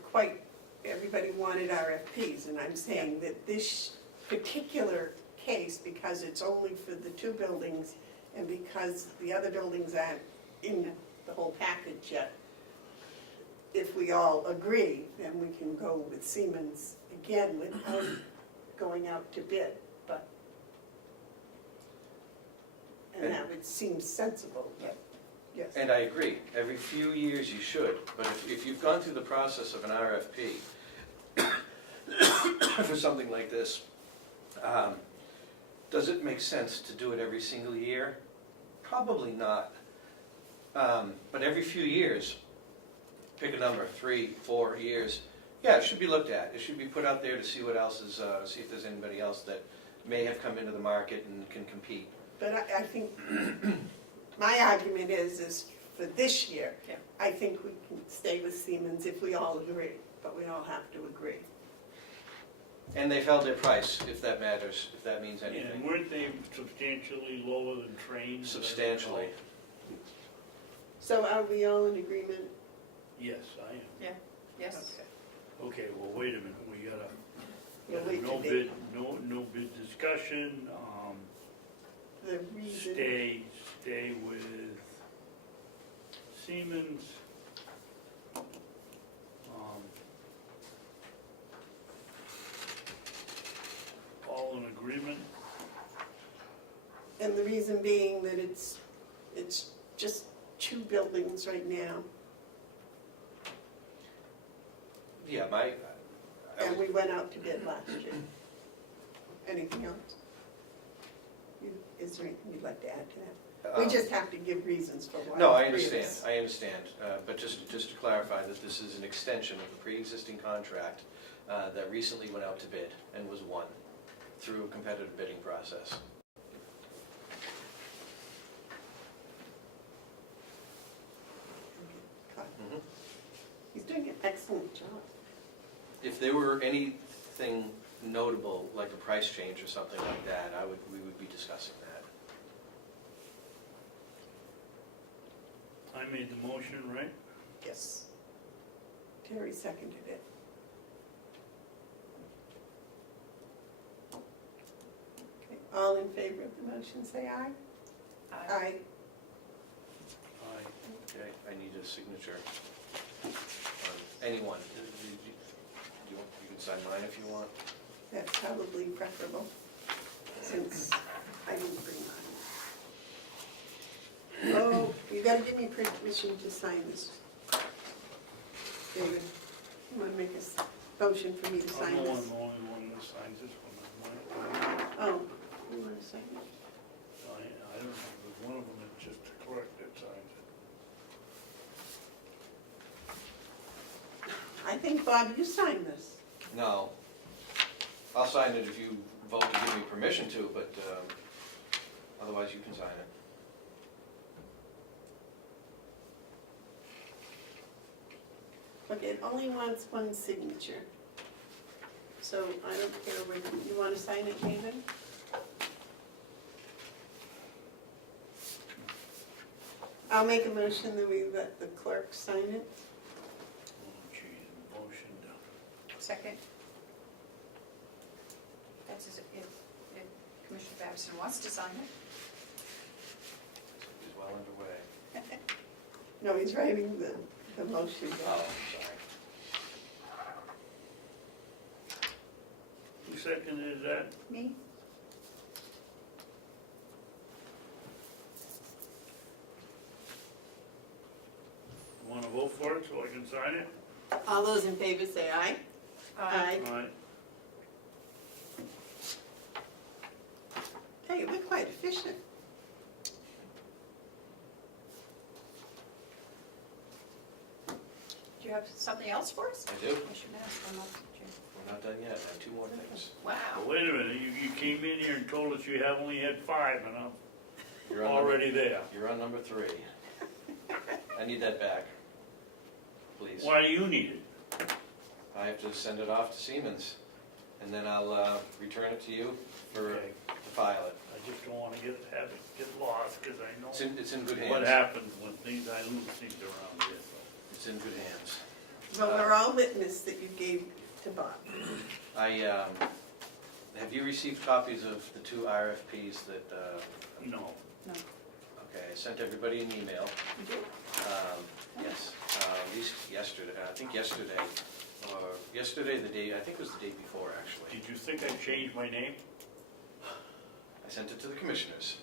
everybody wanted RFPs, and I'm saying that this particular case, because it's only for the 2 buildings, and because the other buildings aren't in the whole package yet, if we all agree, then we can go with Siemens again without going out to bid, and that would seem sensible, but, yes. And I agree, every few years you should, but if you've gone through the process of an RFP for something like this, does it make sense to do it every single year? Probably not. But every few years, pick a number, 3, 4 years, yeah, it should be looked at. It should be put out there to see what else is, see if there's anybody else that may have come into the market and can compete. But I think, my argument is for this year, Yeah. I think we can stay with Siemens if we all agree, but we all have to agree. And they've held their price, if that matters, if that means And anything. weren't they substantially lower than trains? Substantially. So are we all in agreement? Yes, I am. Yeah, yes. Okay, well, wait a minute, we got We'll wait no till bid, no bid discussion, the reason. stay with Siemens. All in agreement? And the reason being that it's just 2 buildings right now, Yeah, and we went out to bid last year. Anything else? Is there anything you'd like to add to that? We just have to give reasons for why. No, I three of understand, us. I understand, but just to clarify that this is an extension of the pre-existing contract that recently went out to bid and was won through a competitive bidding process. Mhm. He's doing an excellent job. If there were anything notable, like a price change or something like that, we would be discussing that. I made the motion, right? Yes. Terry seconded it. Okay, all in favor of the motion, say aye. Aye. Aye. Okay, I need a signature on anyone. You can sign mine if you want. That's probably preferable, since I didn't bring mine. Oh, you gotta give me permission to sign this. David, you wanna make a motion for me to sign I'm the this? only one that signs this one. Oh, you wanna sign it? I don't know, there's one of them that's just the clerk that signs it. I think, Bob, you signed this. No. I'll sign it if you vote to give me permission to, but otherwise you can sign it. Okay, it only wants one signature. So I don't care when, you want to sign it, David? I'll make a motion that we let the clerk sign it. Oh, geez, motion done. Second. That's if Commissioner Babson wants to sign it. It's well underway. No, he's writing the motion Oh, down. sorry. Who seconded that? Me? You wanna vote for it so I can sign it? All those in favor say aye. Aye. Aye. Hey, we're quite efficient. Do you have something else for us? I do. I should ask them, We're not done yet. I have two more things. Wow. Well, wait a minute, you came in here and told us you have only had 5, and I'm You're on already there. You're on number 3. I need that back, please. Why do you need it? I have to send it off to Siemens, and then I'll return it to you Okay. to file it. I just don't wanna have it get lost, cause I know It's in good hands. what happens when I lose things around here, so. It's in good hands. Well, we're all witness that you gave to Bob. Have you received copies of the 2 RFPs that, No. No. okay, I sent everybody an email. You do? Yes, at least yesterday, I think yesterday, or yesterday, I think it was the day before, actually. Did you think I changed my name? I sent it to the commissioners,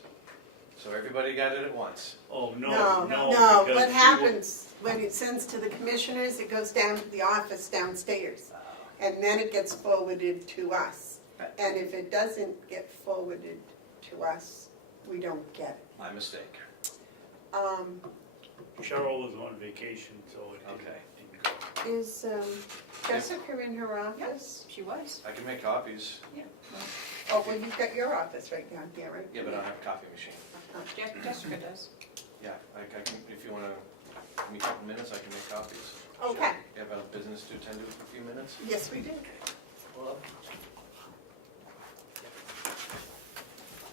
so everybody got it at once. Oh, no, No, no. no, because what she happens when it sends to the commissioners, it goes down to the office downstairs. And then it gets forwarded to us. Right. And if it doesn't get forwarded to us, we don't get it. My mistake. Cheryl was on vacation, so it Okay. didn't go. Is Jessica in her office? She was. I can make copies, Yeah. Well, Oh, well, you've got your office right down here, right? yeah, but I don't have a copy machine. Jessica does. Yeah, I can, if you wanna, give me a couple minutes, I can make copies. Okay, You have a business to attend to for a few minutes? yes, we do. Well,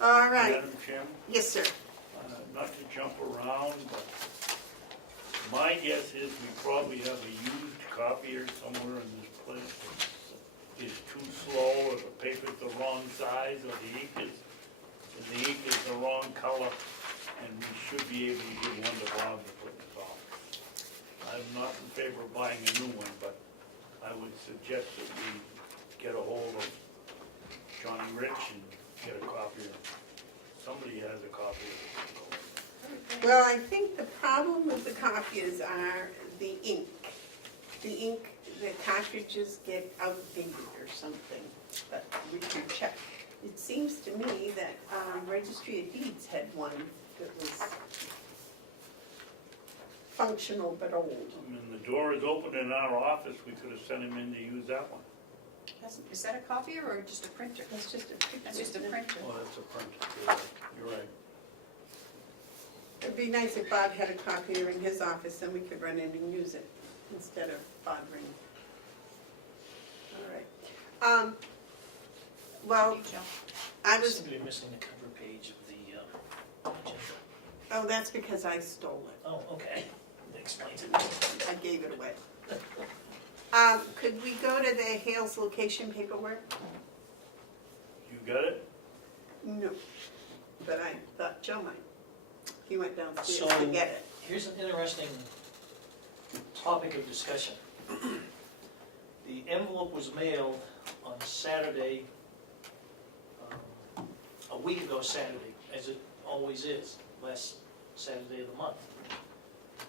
All right, Madam Chairman, yes, sir. not to jump around, but my guess is we probably have a used copier somewhere in this place that is too slow, or the paper's the wrong size, or the ink is the wrong color, and we should be able to give one to Bob to put in his office. I'm not in favor of buying a new one, but I would suggest that we get a hold of Johnny Rich and get a copy of, somebody has a copy of it. Well, I think the problem with the copiers are the ink. The ink, the cartridges get outdated or something, but we can check. It seems to me that Registry of Deeds had one that was functional but old. I mean, the door is open in our office, we could have sent him in to use that one. Is that a copier or just a printer? That's just a picture. That's just a printer. Oh, that's a printer, you're right. It'd be nice if Bob had a copier in his office, then we could run in and use it instead of bothering. All right. Well, Thank you, Jill. I was, Simply missing the cover page of the agenda. oh, that's because I stole it. Oh, okay. That explains it. I gave it away. Could we go to the Hales location paperwork? You got it? No, but I thought Joe might. He went downstairs to So- get it. Here's an interesting topic of discussion. The envelope was mailed on Saturday, a week ago Saturday, as it always is, last Saturday of the month.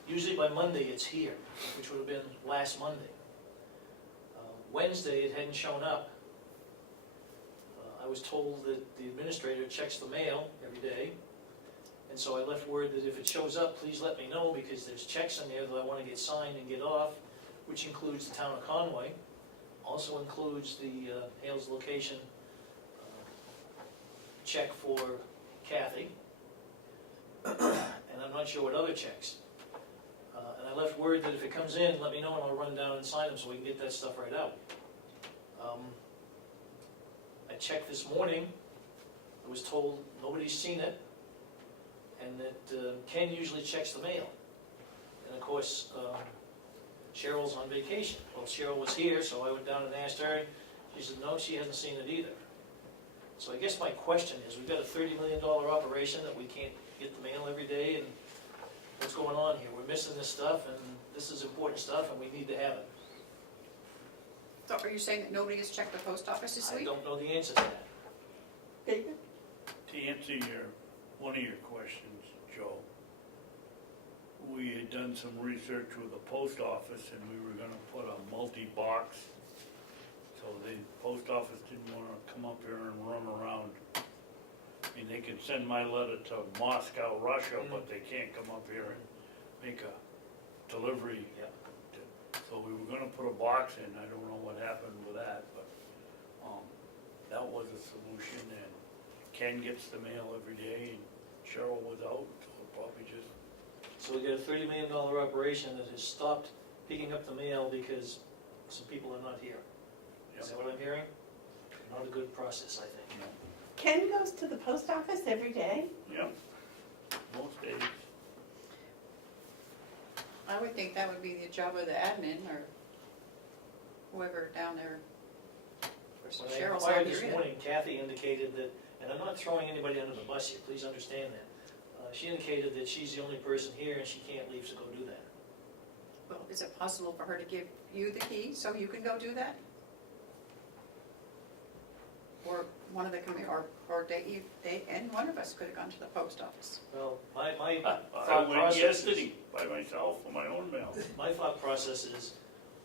Usually by Monday it's here, which would have been last Monday. Wednesday it hadn't shown up. I was told that the administrator checks the mail every day, And so I left word that if it shows up, please let me know, because there's checks in there that I want to get signed and get off, which includes the town of Conway, also includes the Hales location check for Kathy, and I'm not sure what other checks. And I left word that if it comes in, let me know and I'll run down and sign them so we can get that stuff right out. I checked this morning, I was told nobody's seen it, and that Ken usually checks the mail. And of course, Cheryl's on vacation. Well, Cheryl was here, so I went down and asked her. She said, no, she hasn't seen it either. So I guess my question is, we've got a $30 million operation that we can't get the mail every day, and what's going on here? We're missing this stuff, and this is important stuff, and we need to have it. So are you saying that nobody has checked the post office this I week? don't know the answer to that. David? To answer one of your questions, Joe, we had done some research with the post office and we were gonna put a multi-box. So the post office didn't wanna come up here and run around. I mean, they can send my letter to Moscow, Russia, but they can't come up here and make a delivery. Yep. So we were gonna put a box in, I don't know what happened with that, but, that was a solution, and Ken gets the mail every day, and Cheryl was out, so probably just, So we got a $30 million operation that has stopped picking up the mail because some people are not here. Is that what I'm hearing? Not a good process, I think. you know, Ken goes to the post office every day? yeah, most days. I would think that would be the job of the admin or whoever down there. Of course, When I Cheryl's inquired on this here. morning, Kathy indicated that, and I'm not throwing anybody under the bus here, please understand that. She indicated that she's the only person here and she can't leave to go do that. Well, is it possible for her to give you the key so you can go do that? Or one of the or Dave and one of us could have gone to the post office. Well, my I thought went process is, yesterday by myself for my own mail. my thought process is,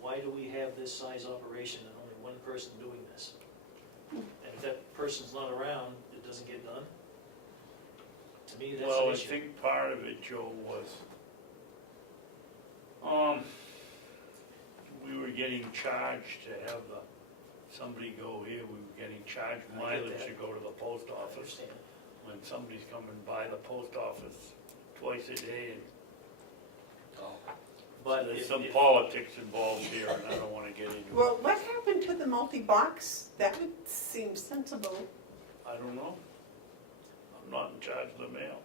why do we have this size operation and only one person doing this? And if that person's not around, it doesn't get done? To me, that's Well, an I issue. think part of it, Joe, was, we were getting charged to have somebody go here, we were getting charged I get mileage that. to go to the post I office. understand. When somebody's coming by the post office twice a day, and But there's if- some if- politics involved here, and I don't wanna get into it. Well, what happened to the multi-box? That would seem sensible. I don't know. I'm not in charge of the mail.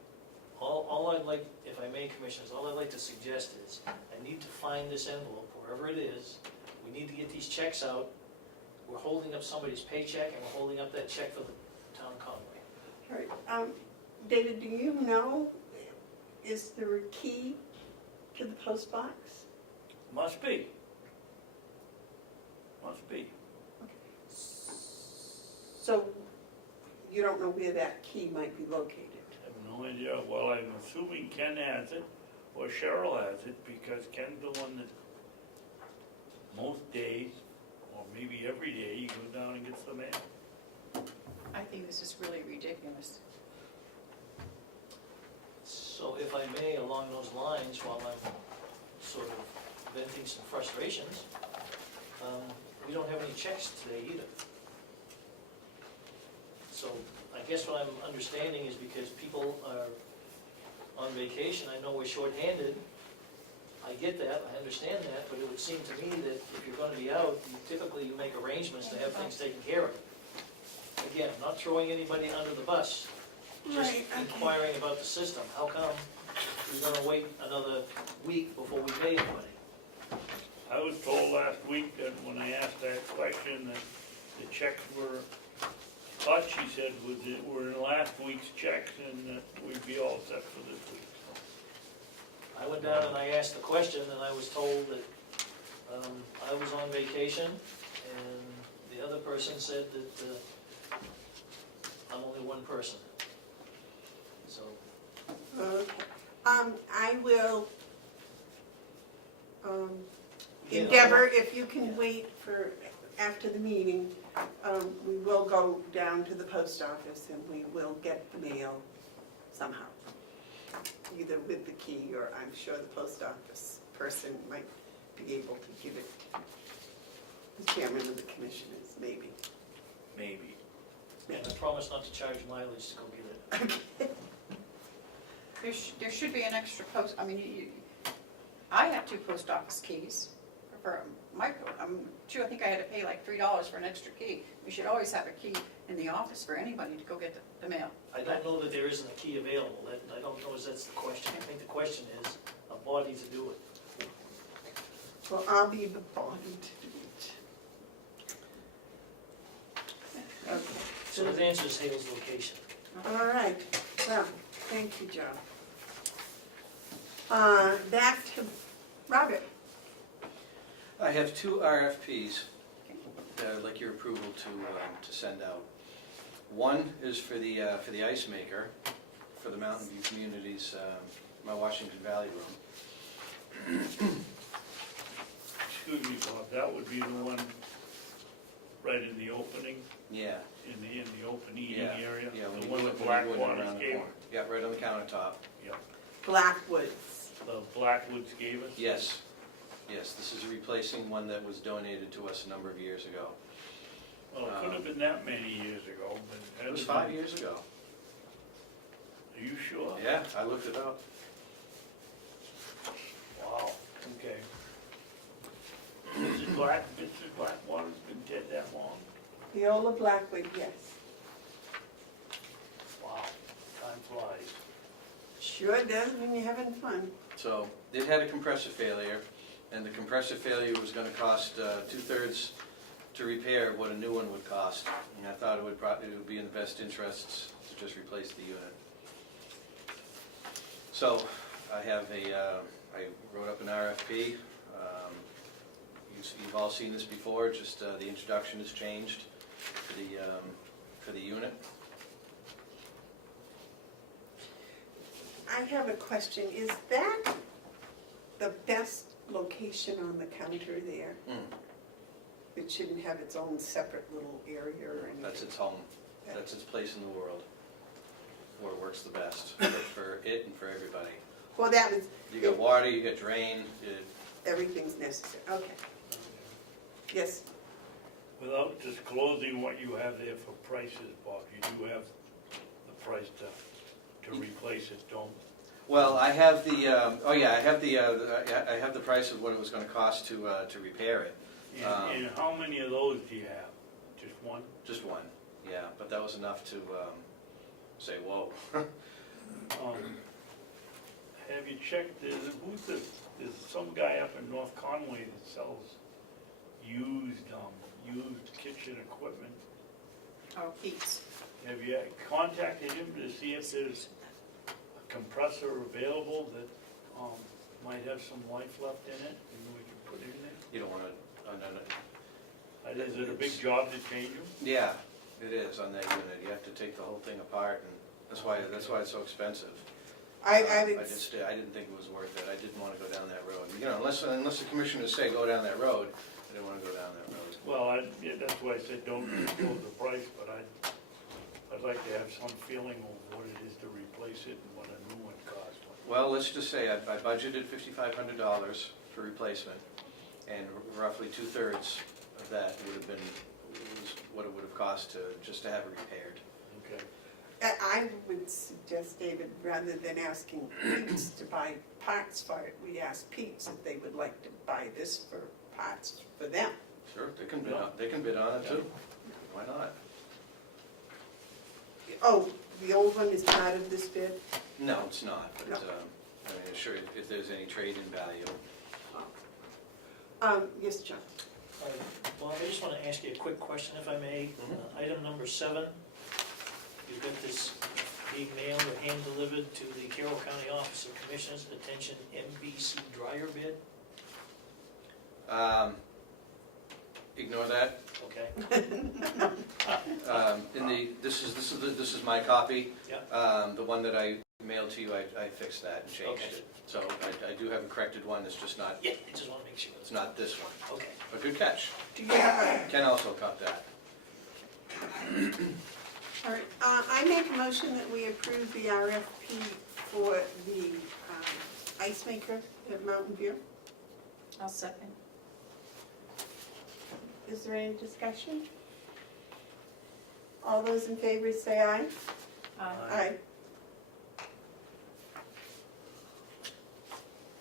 All I'd like, if I may, Commissioners, all I'd like to suggest is, I need to find this envelope, wherever it is. We need to get these checks out. We're holding up somebody's paycheck, and we're holding up that check for the town of Conway. All right, David, do you know, is there a key to the post box? Must be. Must be. So you don't know where that key might be located? I have no idea. Well, I'm assuming Ken has it, or Cheryl has it, because Ken's the one that most days, or maybe every day, he goes down and gets the mail. I think this is really ridiculous. So if I may, along those lines, while I'm sort of venting some frustrations, we don't have any checks today either. So I guess what I'm understanding is because people are on vacation, I know we're shorthanded. I get that, I understand that, but it would seem to me that if you're gonna be out, typically you make arrangements to have things taken care of. Again, I'm not throwing anybody under the bus, just Right, okay. inquiring about the system. How come we're gonna wait another week before we pay anybody? I was told last week that when I asked that question, that the checks were, thought she said was it were in last week's checks and that we'd be all set for this week. I went down and I asked the question, and I was told that I was on vacation, and the other person said that I'm only one person. So, Okay. I will again, endeavor, if you can wait for after the meeting, we will go down to the post office and we will get the mail somehow. either with the key, or I'm sure the post office person might be able to give it to the chairman of the commissioners, maybe. Maybe. And I promise not to charge mileage to go get it. There should be an extra post, I mean, I have 2 post office keys for Michael. I'm sure, I think I had to pay like $3 for an extra key. We should always have a key in the office for anybody to go get the mail. I don't know that there isn't a key available. I don't know if that's the question. I think the question is a body to do it. Well, I'll be the body to do it. Okay. So the answer is Hale's location. All right, well, thank you, Joe. Back to Robert. I have 2 RFPs that I'd like your approval to send out. One is for the ice maker for the Mountain View Communities, my Washington Valley room. Excuse me, Bob, that would be the one right in the opening, Yeah, in the open eating yeah, area? yeah. when The you one go- that when you go in Blackwaters around the gave? corner. Yeah, right on the countertop. Yeah, Blackwoods. the Blackwoods gave us? Yes, yes, this is replacing one that was donated to us a number of years ago. Well, it couldn't have been that many years ago, but. It was 5 years ago. Are you sure? Yeah, I looked it up. Wow, okay. Mrs. Blackwater's been dead that long? Viola Blackwood, yes. Wow, time flies. Sure does when you're having fun. So, it had a compressor failure, and the compressor failure was gonna cost 2/3 to repair what a new one would cost. And I thought it would be in the best interests to just replace the unit. So, I have I wrote up an RFP. You've all seen this before, just the introduction has changed for the unit. I have a question. Is that the best location on the counter there? It shouldn't have its own separate little area or anything? That's its home. That's its place in the world, where it works the best for it and for everybody. Well, that was, You got water, you got drain, everything's necessary. Okay. Yes. Without disclosing what you have there for prices, Bob, you do have the price to replace it, don't? well, I have the, oh yeah, I have the price of what it was gonna cost to repair it. And how many of those do you have? Just one? Just one, yeah, but that was enough to say, whoa. Have you checked, there's some guy up in North Conway that sells used kitchen equipment. Oh, Pete's. Have you contacted him to see if there's a compressor available that might have some life left in it and we can put it in there? You don't wanna, Is it a big job to change them? yeah, it is on that unit. You have to take the whole thing apart, and that's why it's so expensive. I I would, didn't think it was worth it. I didn't want to go down that road. You know, unless the commissioners say go down that road, I didn't want to go down that road. Well, that's why I said don't disclose the price, but I'd like to have some feeling of what it is to replace it and what a new one costs. Well, let's just say I budgeted $5,500 for replacement, and roughly 2/3 of that was what it would have cost just to have it repaired. Okay. I would suggest, David, rather than asking Pete's to buy parts for it, we ask Pete's if they would like to buy this for parts for them. Sure, they can bid on it too. Why not? Oh, the old one is part of this bid? No, it's not, but, No. I mean, sure, if there's any trade-in value. Yes, John. Bob, I just want to ask you a quick question, if I may. Item number 7, you've got this being mailed or hand-delivered to the Carroll County Office of Commissioners, attention, MBC dryer bid, Ignore that. okay? This is my copy. Yeah. The one that I mailed to you, I fixed that and changed Okay. it. So I do have a corrected one, it's just not, Yeah, I just want to make sure. it's not this one. Okay. But good catch. Do you have Ken also caught that. All right, I make a motion that we approve the RFP for the ice maker at Mountain View. I'll second. Is there any discussion? All those in favor say aye. Aye.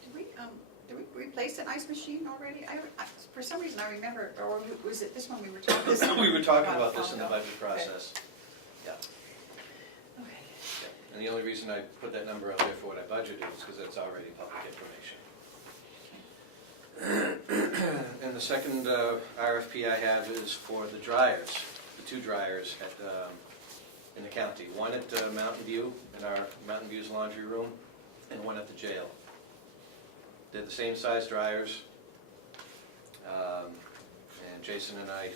Did we replace an ice machine already? For some reason I remember, or was it this one we were talking about? We were talking about this in the budget process. Yeah. Okay. Yeah. And the only reason I put that number up there for what I budgeted is because it's already public information. And the second RFP I have is for the dryers, the 2 dryers in the county. One at Mountain View, in our Mountain View's laundry room, and one at the jail. They're the same size dryers. And Jason and I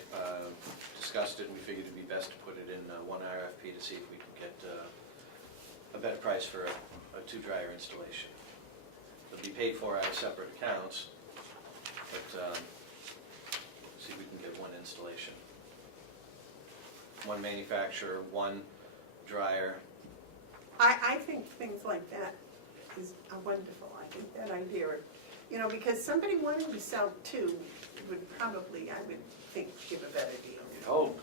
discussed it, and we figured it'd be best to put it in one RFP to see if we can get a better price for a 2 dryer installation. It'll be paid for out of separate accounts, but see if we can get one installation. One manufacturer, one dryer. I think things like that is wonderful. I think that idea, because somebody wanting to sell 2 would probably, I would think, give a better deal. You'd hope.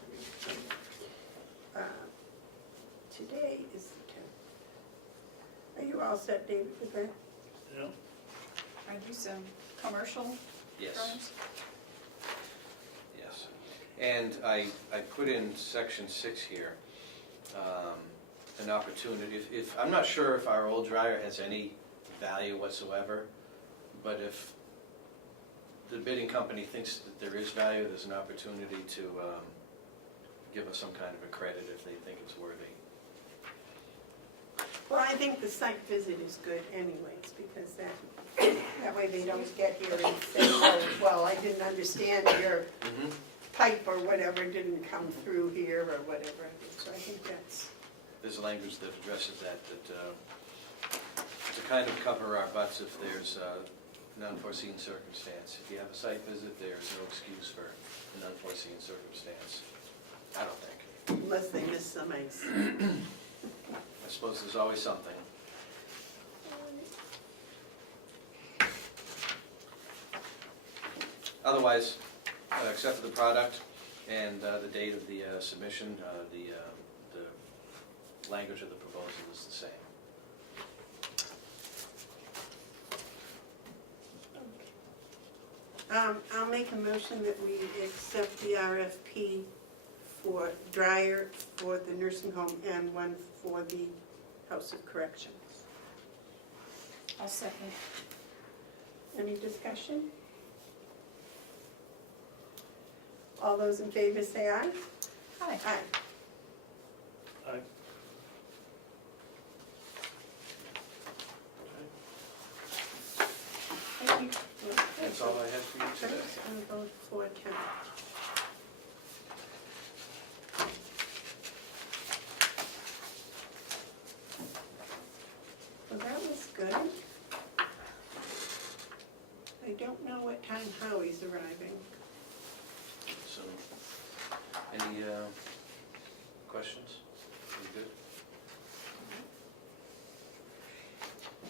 Today is the 10th. Are you all set, David, with that? Yeah. Are these commercial Yes. drawings? Yes. And I put in section 6 here, an opportunity, if, I'm not sure if our old dryer has any value whatsoever, but if the bidding company thinks that there is value, there's an opportunity to give us some kind of a credit if they think it's worthy. Well, I think the site visit is good anyways, because that way they don't get here and say, oh, well, I didn't understand your pipe or whatever didn't come through here or whatever. So I think that's, There's a language that addresses that to kind of cover our butts if there's an unforeseen circumstance. If you have a site visit, there's no excuse for an unforeseen circumstance, I don't think. unless they miss some ice. I suppose there's always something. Otherwise, except for the product and the date of the submission, the language of the proposal is the same. I'll make a motion that we accept the RFP for dryer for the nursing home and one for the House of Corrections. I'll second. Any discussion? All those in favor say aye. Hi. Aye. I, Thank you. That's all I have for you today. I'll vote for 10. Well, that was good. I don't know what time Howie's arriving. So, any questions? Any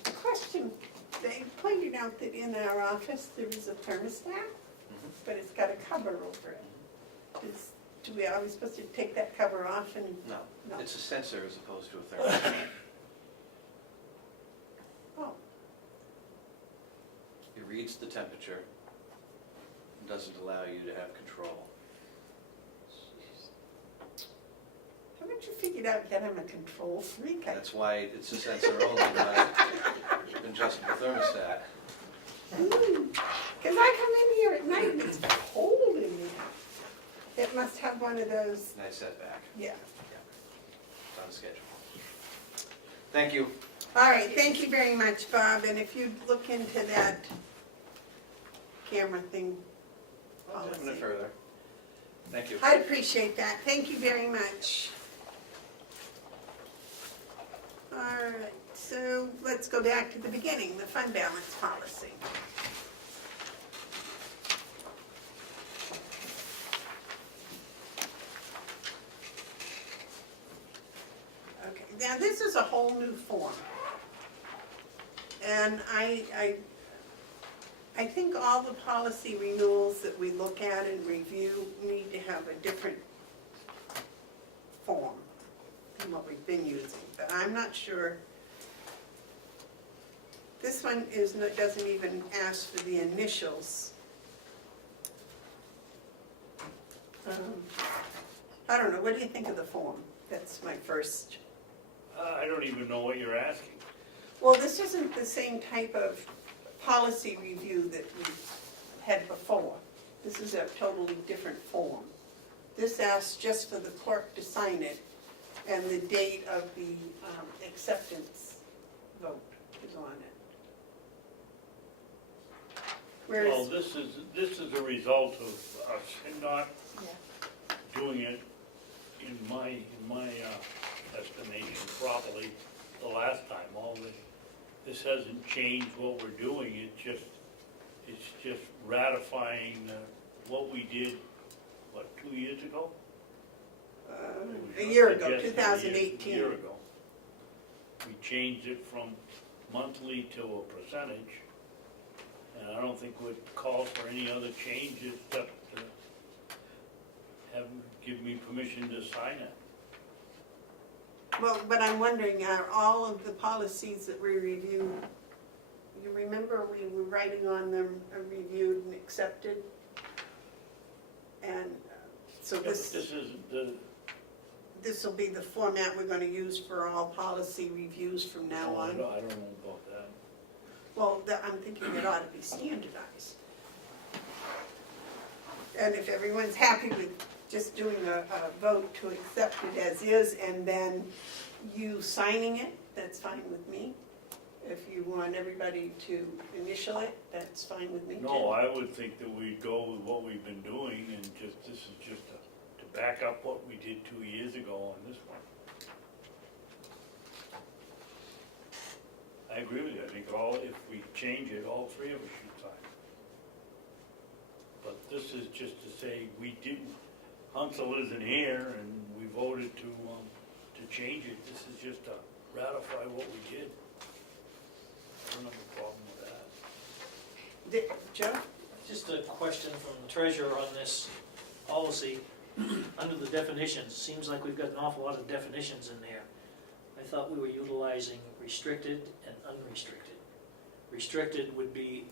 good? Question, they pointed out that in our office there is a thermostat, but it's got a cover over it. Are we supposed to take that cover off and? No, No. it's a sensor as opposed to a thermostat. Oh, It reads the temperature, doesn't allow you to have control. haven't you figured out yet I'm a control freak? That's why it's a sensor only, not an adjustable thermostat. Because I come in here at night and it's cold in here. It must have one of those, Nice setback. yeah. It's on schedule. Thank you. All right, thank you very much, Bob, and if you'd look into that camera thing I'll take policy. it further. Thank you. I'd appreciate that, thank you very much. All right, so let's go back to the beginning, the fund balance policy. this is a whole new form. And I think all the policy renewals that we look at and review need to have a different form than what we've been using, but I'm not sure. This one doesn't even ask for the initials. I don't know, what do you think of the form? That's my first. I don't even know what you're asking. Well, this isn't the same type of policy review that we had before. This is a totally different form. This asks just for the clerk to sign it, and the date of the acceptance vote is on it. Well, Whereas, this is a result of us not yeah. doing it in my estimation properly the last time. This hasn't changed what we're doing, it's just ratifying what we did, 2 years ago? A year ago, Yes, 2018. A year ago. We changed it from monthly to a percentage, and I don't think we'd call for any other changes except to have them give me permission to sign it. Well, but I'm wondering, are all of the policies that we review, you remember we were writing on them, reviewed and accepted? And so Yeah, but this isn't the, will be the format we're going to use for all policy reviews from now I on? don't know about that. Well, I'm thinking it ought to be standardized. And if everyone's happy with just doing a vote to accept it as is, and then you signing it, that's fine with me. If you want everybody to initial it, that's fine with me too. No, I would think that we'd go with what we've been doing, and this is just to back up what we did 2 years ago on this one. I agree with you, I think if we change it, all three of us should sign. But this is just to say, we didn't, Hansel isn't here, and we voted to change it. This is just to ratify what we did. I don't have a problem with that. Joe? Just a question from the treasurer on this policy. Under the definitions, seems like we've got an awful lot of definitions in there. I thought we were utilizing restricted and unrestricted. Restricted would be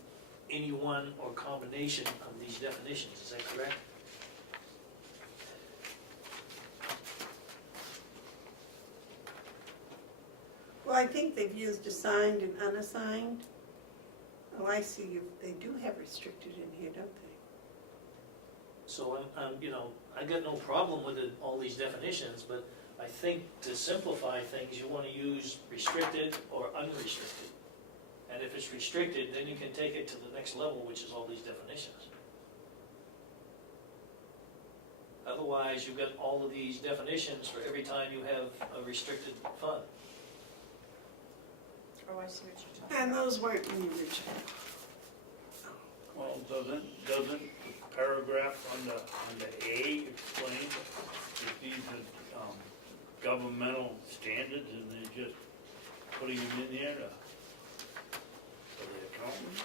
any one or combination of these definitions, is that correct? Well, I think they've used assigned and unassigned. Oh, I see, they do have restricted in here, don't they? So I got no problem with all these definitions, but I think to simplify things, you want to use restricted or unrestricted. And if it's restricted, then you can take it to the next level, which is all these definitions. Otherwise, you've got all of these definitions for every time you have a restricted fund. Oh, I see what you're talking about. And those weren't in the original. Well, doesn't the paragraph under A explain that these are governmental standards, and they're just putting them in there for the accountant?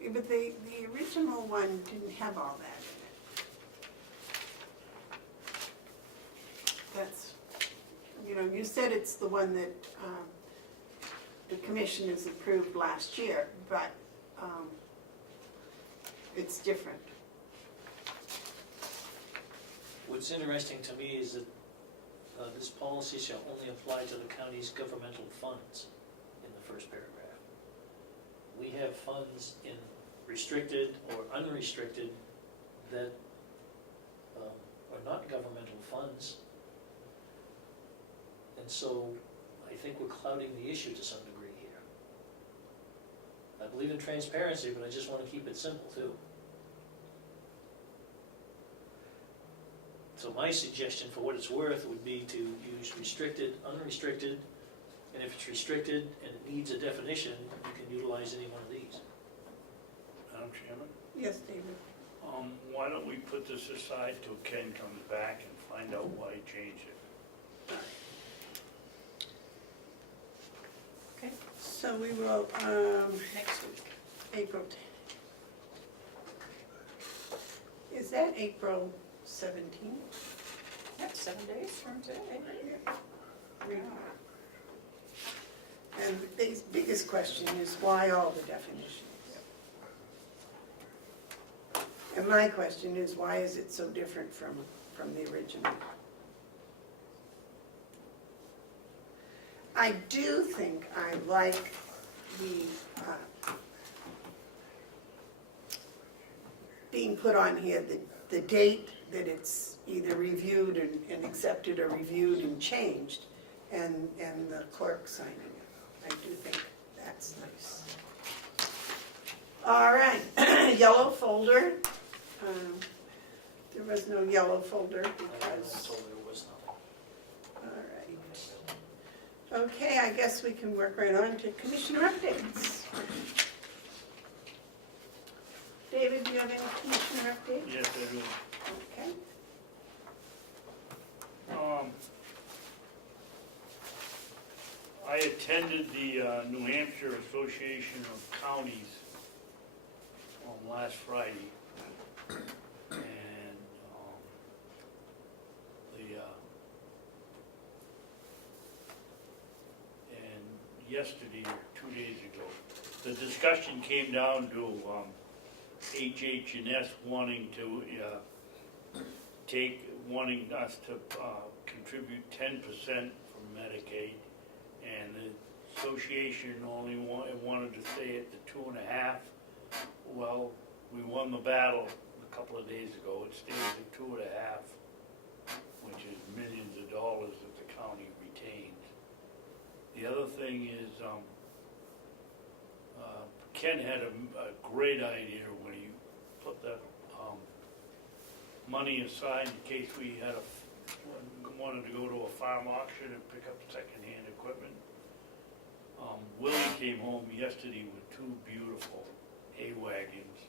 Yeah, but the original one didn't have all that in it. That's, you said it's the one that the commission has approved last year, but it's different. What's interesting to me is that this policy shall only apply to the county's governmental funds in the first paragraph. We have funds in restricted or unrestricted that are not governmental funds. And so I think we're clouding the issue to some degree here. I believe in transparency, but I just want to keep it simple too. So my suggestion, for what it's worth, would be to use restricted, unrestricted, and if it's restricted and it needs a definition, you can utilize any one of these. Madam Chairman? Yes, David? Why don't we put this aside till Ken comes back and find out why he changed it? So we will, Next week. April. Is that April 17th? That's 7 days from today. And the biggest question is why all the definitions? And my question is, why is it so different from the original? I do think I like the, being put on here, the date that it's either reviewed and accepted or reviewed and changed, and the clerk signing it. I do think that's nice. All right, yellow folder. There was no yellow folder I because, told her there was nothing. all right. Okay, I guess we can work right on to commissioner updates. David, do you have any commissioner updates? Yes, I do. Okay. I attended the New Hampshire Association of Counties on last Friday. And and yesterday, or 2 days ago, the discussion came down to HH&S wanting us to contribute 10% from Medicaid, and the association only wanted to stay at the 2.5. Well, we won the battle a couple of days ago. It stays at 2.5, which is millions of dollars that the county retains. The other thing is, Ken had a great idea when he put the money aside in case we had wanted to go to a farm auction and pick up secondhand equipment. Willie came home yesterday with 2 beautiful A-wagons.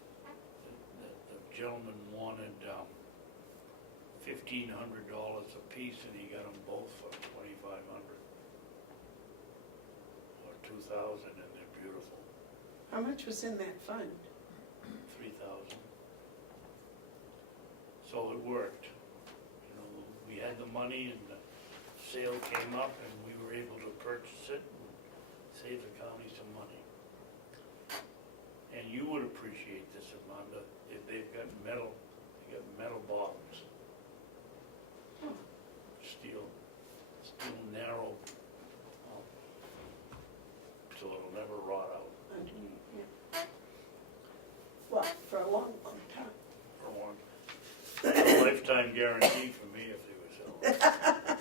The gentleman wanted $1,500 a piece, and he got them both for $2,500 or $2,000, and they're beautiful. How much was in that fund? 3,000. So it worked. You know, we had the money, and the sale came up, and we were able to purchase it and save the county some money. And you would appreciate this, Amanda, if they've got metal, they got metal bottoms. Steel narrow, so it'll never rot out Yeah. Well, for a long, long time. for one. A lifetime guarantee for me if they were selling.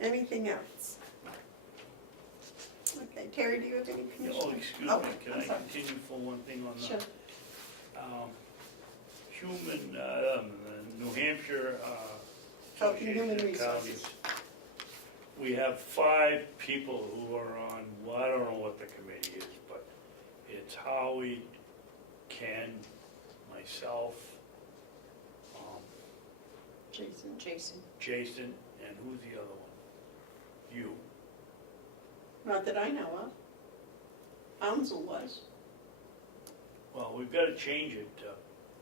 Anything else? Okay, Terry, do you have any Oh, commissioner? excuse Oh, me, can I'm I sorry. continue for one thing on Sure. that? New Hampshire Health and Human Association of Counties. Resources. We have 5 people who are on, well, I don't know what the committee is, but it's Howie, Ken, myself, Jason. Jason, and who's the other one? You. Not that I know of. Council was. Well, we've got to change it.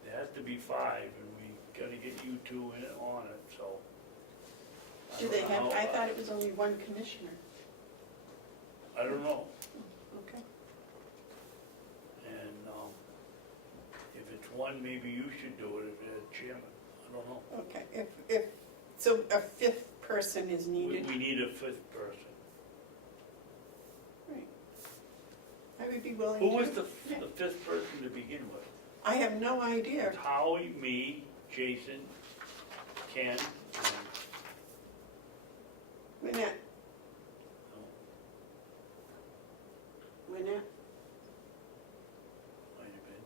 It has to be 5, and we got to get you 2 on it, so. I Do don't they know have, how- I thought it was only one commissioner. I don't know. Okay. And if it's 1, maybe you should do it if you're chairman. I don't know. Okay, if, so a 5th person is We needed. need a 5th person. Right. I would be willing to. Who was the Yeah. 5th person to begin with? I have no idea. It's Howie, me, Jason, Ken, and, Lynette. oh, Lynette. might have been.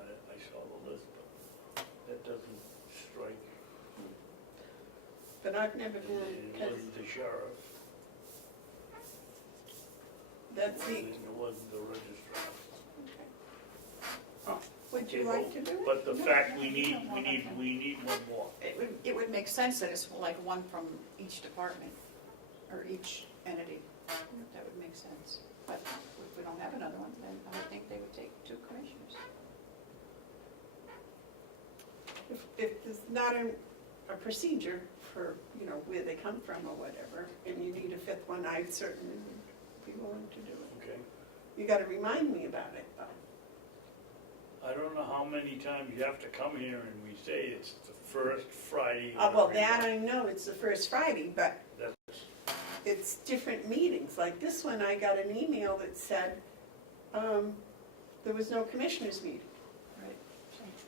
I saw the list, but that doesn't strike. But I've never And been, it because wasn't the sheriff. that's the, And it wasn't the registrar. would you like to do it? But the No. fact we need 1 more. It would make sense that it's like 1 from each department. or each entity. That would make sense. But if we don't have another one, then I would think they would take 2 commissioners. If there's not a procedure for, you know, where they come from or whatever, and you need a 5th one, I certainly would be willing to do it. Okay. You gotta remind me about it, though. I don't know how many times you have to come here and we say it's the first Friday. Well, that I know, it's the first Friday, but That's, it's different meetings. Like this one, I got an email that said, there was no commissioners meeting. Right.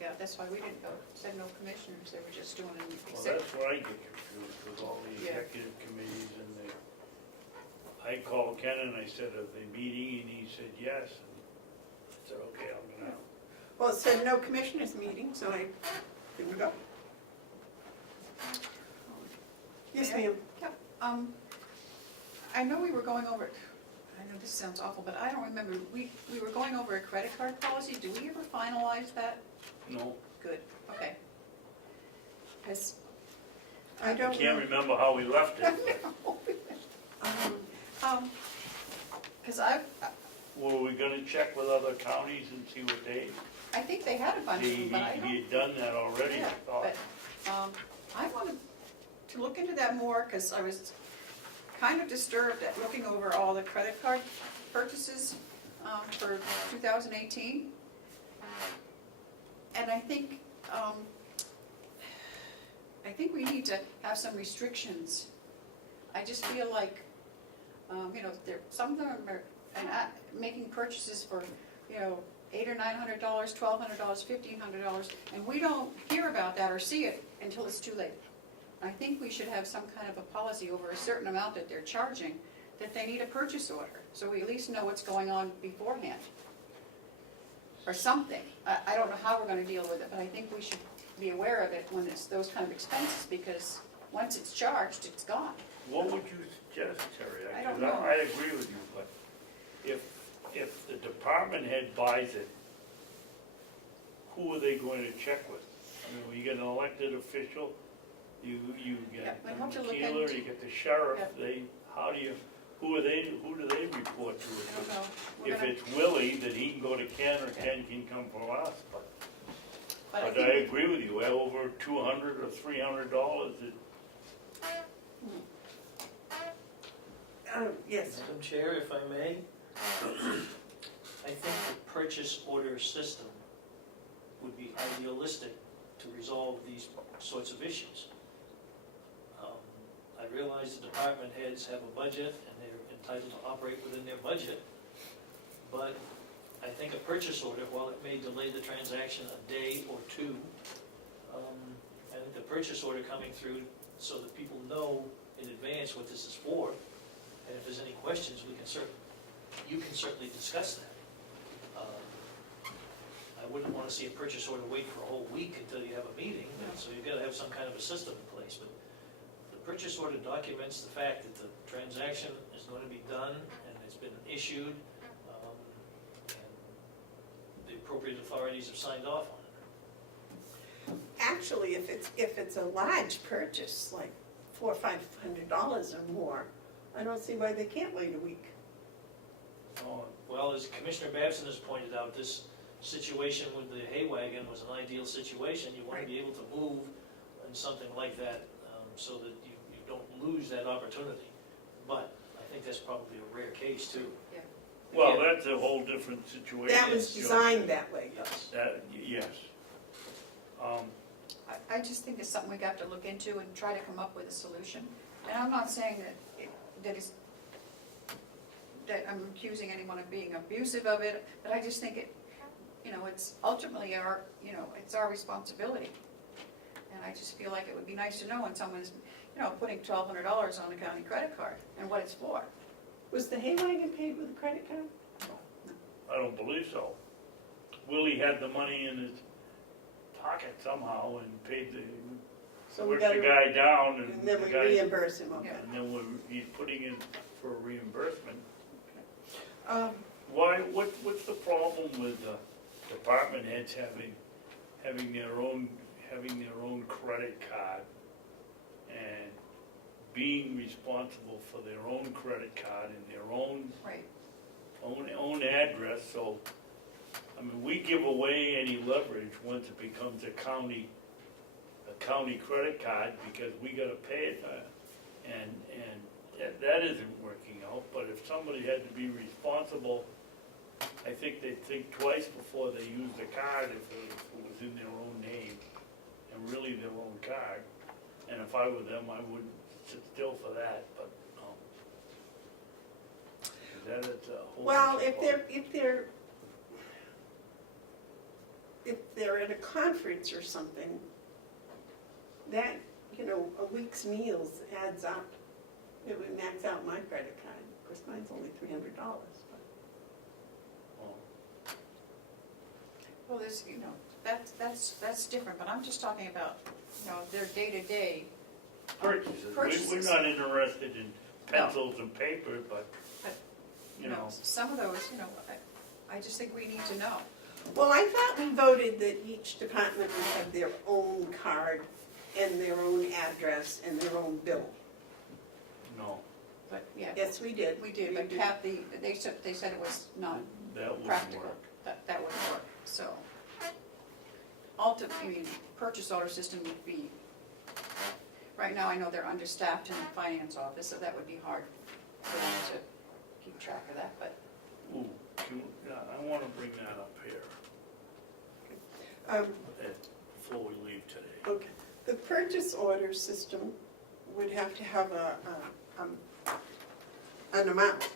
Yeah, that's why we didn't go, said no commissioners, they were just doing an well, exec. that's where I get confused with all the Yeah. executive committees and the, I called Ken and I said, are they meeting? And he said, yes. And I said, okay, I'm gonna, Well, it said no commissioners meeting, so I didn't go. Yes, May I? ma'am. Yeah, I know we were going over, I know this sounds awful, but I don't remember, we were going over a credit card policy, do we ever finalize that? no, Good, okay. Because, I I don't can't know. remember how we left it. because I Were we gonna check with other counties and see what they, think they had a bunch of them, but I don't. he had done that already, I Yeah, thought. but I wanted to look into that more, because I was kind of disturbed at looking over all the credit card purchases for 2018. And I think we need to have some restrictions. I just feel like, you know, some of them are making purchases for, you know, $800 or $900, $1,200, $1,500, and we don't hear about that or see it until it's too late. I think we should have some kind of a policy over a certain amount that they're charging, that they need a purchase order, so we at least know what's going on beforehand. Or something. I don't know how we're gonna deal with it, but I think we should be aware of it when it's those kind of expenses, because once it's charged, it's gone. What would you suggest, Terry? I don't 'Cause know. I agree with you, but if the department head buys it, who are they going to check with? I mean, you get an elected official, you Yeah, get we'll the have to look Keeler, into- you get the sheriff, Yeah. who do they report to? I don't know. We're If gonna- it's Willie, then he can go to Ken, or Ken can come from us, but but I I think, agree with you, well, over $200 or $300, Yes, Madam Chair, if I may, I think the purchase order system would be idealistic to resolve these sorts of issues. I realize the department heads have a budget and they're entitled to operate within their budget, but I think a purchase order, while it may delay the transaction a day or two, I think the purchase order coming through so that people know in advance what this is for, and if there's any questions, you can certainly discuss that. I wouldn't want to see a purchase order wait for a whole week until you have a meeting, so you've got to have some kind of a system in place. But the purchase order documents the fact that the transaction is going to be done and it's been issued, and the appropriate authorities have signed off on it. actually, if it's a large purchase, like $400 or $500 or more, I don't see why they can't wait a week. Well, as Commissioner Babson has pointed out, this situation with the hay wagon was an ideal situation. You want to be able to move in something like that so that you don't lose that opportunity. But I think that's probably a rare case too. Yeah. well, that's a whole different situation. That was designed that way, though. Yes. Yes. I just think it's something we got to look into and try to come up with a solution. And I'm not saying that I'm accusing anyone of being abusive of it, but I just think it's ultimately it's our responsibility. And I just feel like it would be nice to know when someone's, putting $1,200 on a county credit card and what it's for. Was the hay wagon paid with a credit card? I don't believe so. Willie had the money in his pocket somehow and paid So we worked got the guy down and and then the we guy, reimburse him, okay. and then he's putting in for reimbursement. Um, What's the problem with department heads having their own credit card and being responsible for their own credit card and their own Right. own address, so, I mean, we give away any leverage once it becomes a county credit card, because we gotta pay it, and that isn't working out, but if somebody had to be responsible, I think they'd think twice before they use the card if it was in their own name, and really their own card, and if I were them, I wouldn't sit still for that, but, that is a whole. Well, bunch of if they're at a conference or something, that, you know, a week's meals adds up. It would max out my credit card. Of course, mine's only $300, but. Oh. Well, there's, you know, that's different, but I'm just talking about, you know, their day-to-day Purchases. Purchases. We're not interested in pencils and paper, but, you know, some of those, you know, I just think we need to know. Well, I thought we voted that each department would have their own card and their own address and their own bill. no, But, yeah, Yes, we did. we did, but Kathy, they said it was not that wouldn't practical. work. That wouldn't work, so. I mean, purchase order system would be, right now I know they're understaffed in the finance office, so that would be hard for them to keep track of that, but. Ooh, I wanna bring that up here, before we leave today. Okay, the purchase order system would have to have an amount.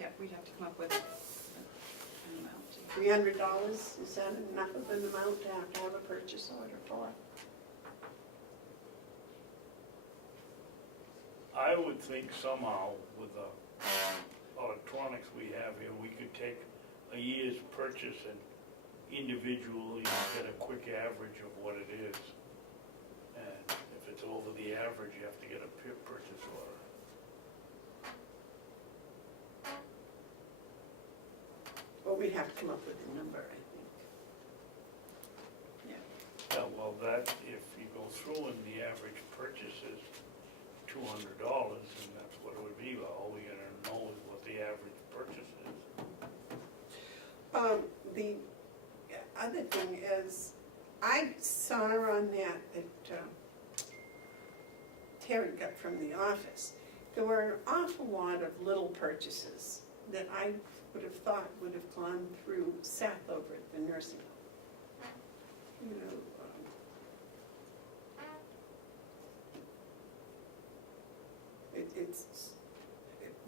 Yeah, we'd have to come up with an amount. $300, is that enough of an amount to have a purchase order for? I would think somehow with the electronics we have here, we could take a year's purchase and individually get a quick average of what it is. And if it's over the average, you have to get a purchase order. Well, we'd have to come up with a number, I think. Yeah, well, that, if you go through and the average purchase is $200, and that's what it would be, well, all we gotta know is what the average purchase is. The other thing is, I saw on that Terry got from the office, there were an awful lot of little purchases that I would have thought would have gone through Seth over at the nursing home. You know, it's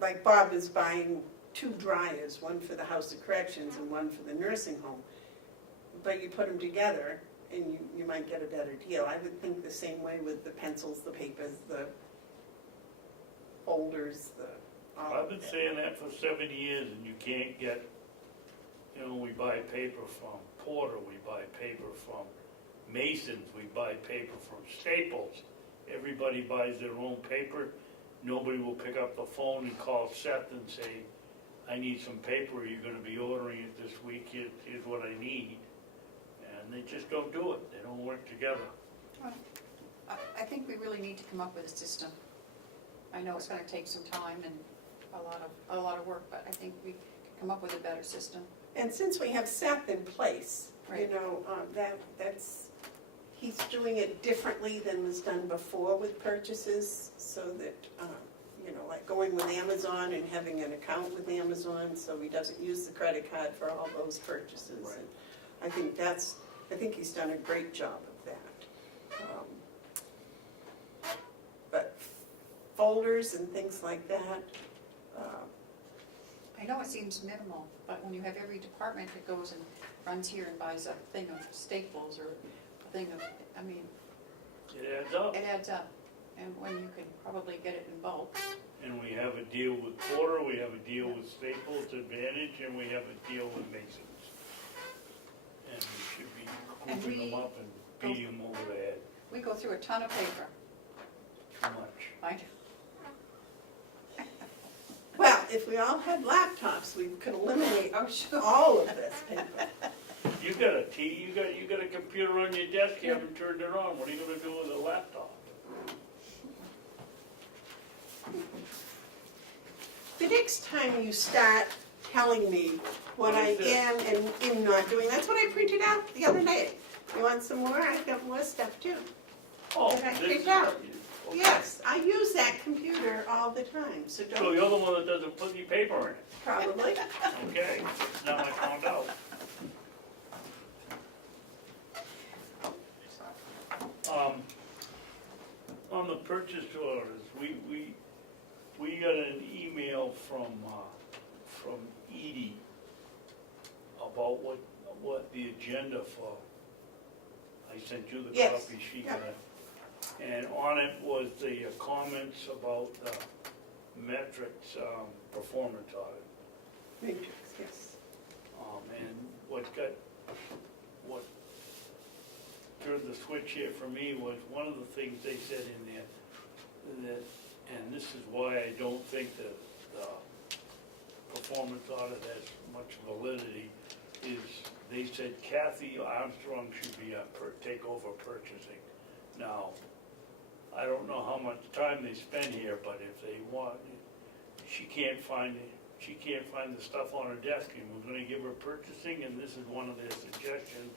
like Bob is buying 2 dryers, one for the House of Corrections and one for the nursing home. But you put them together and you might get a better deal. I would think the same way with the pencils, the papers, the folders, all I've of been that. saying that for 7 years, and you can't get, you know, we buy paper from Porter, we buy paper from Masons, we buy paper from Staples. Everybody buys their own paper. Nobody will pick up the phone and call Seth and say, I need some paper, you're gonna be ordering it this week, here's what I need. And they just don't do it, they don't work together. Well, I think we really need to come up with a system. I know it's gonna take some time and a lot of work, but I think we can come up with a better system. And since we have Seth in place, you Right. know, he's doing it differently than was done before with purchases, so that, you know, like going with Amazon and having an account with Amazon, so he doesn't use the credit card for all those purchases. Right. And I think he's done a great job of that. But folders and things like that, I know it seems minimal, but when you have every department that goes and runs here and buys a thing of Staples or a thing of, I mean, It adds up. it adds up. And when you can probably get it in bulk. And we have a deal with Porter, we have a deal with Staples Advantage, and we have a deal with Masons. And we should be And scooping them up and beating them over the head. We go through a ton of paper. Too much. I do. well, if we all had laptops, we could eliminate Oh, sure. all of this paper. You got you got a computer on your desk, you haven't turned it on, what are you gonna do with a laptop? next time you start telling me what I am and am not doing, that's what I printed out the other day. You want some more? I've got more stuff too. Oh, Did I this print is- out? okay. Yes, I use that computer all the time, so So don't, you're the one that doesn't put any paper in it, probably. okay? Now I found out. On the purchase orders, we got an email from Edie about what the agenda for, I sent you the Yes, copy she yeah. got. And on it was the comments about the metrics, performance audit. Matrix, yes. And what turned the switch here for me was one of the things they said in there, that, and this is why I don't think that the performance audit has much validity, is they said Kathy Armstrong should be take over purchasing. Now, I don't know how much time they spend here, but if they want, she can't find the stuff on her desk, and we're gonna give her purchasing, and this is one of their suggestions,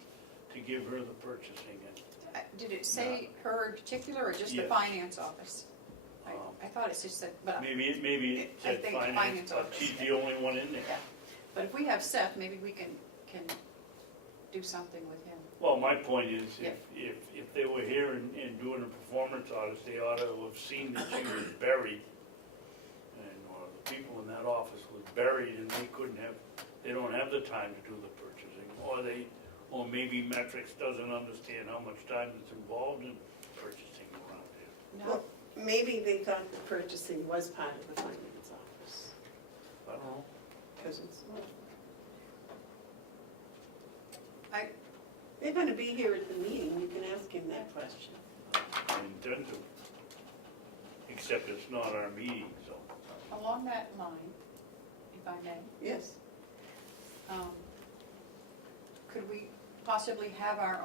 to give her the purchasing. And Did it say her in particular, or just the Yes. finance office? I thought it just said, but, maybe it I said think finance, finance but office. she's the only one in there. yeah. But if we have Seth, maybe we can do something with him. Well, my point is, Yeah. if they were here and doing a performance audit, they ought to have seen that she was buried, and, or the people in that office was buried, and they don't have the time to do the purchasing, or maybe Metrics doesn't understand how much time is involved in purchasing around here. No, Well, maybe they thought the purchasing was part of the finance office, I don't know. because it's, well, I, they're gonna be here at the meeting, you can ask him that question. I intend to, except it's not our meeting, so. along that line, if I may, Yes, could we possibly have our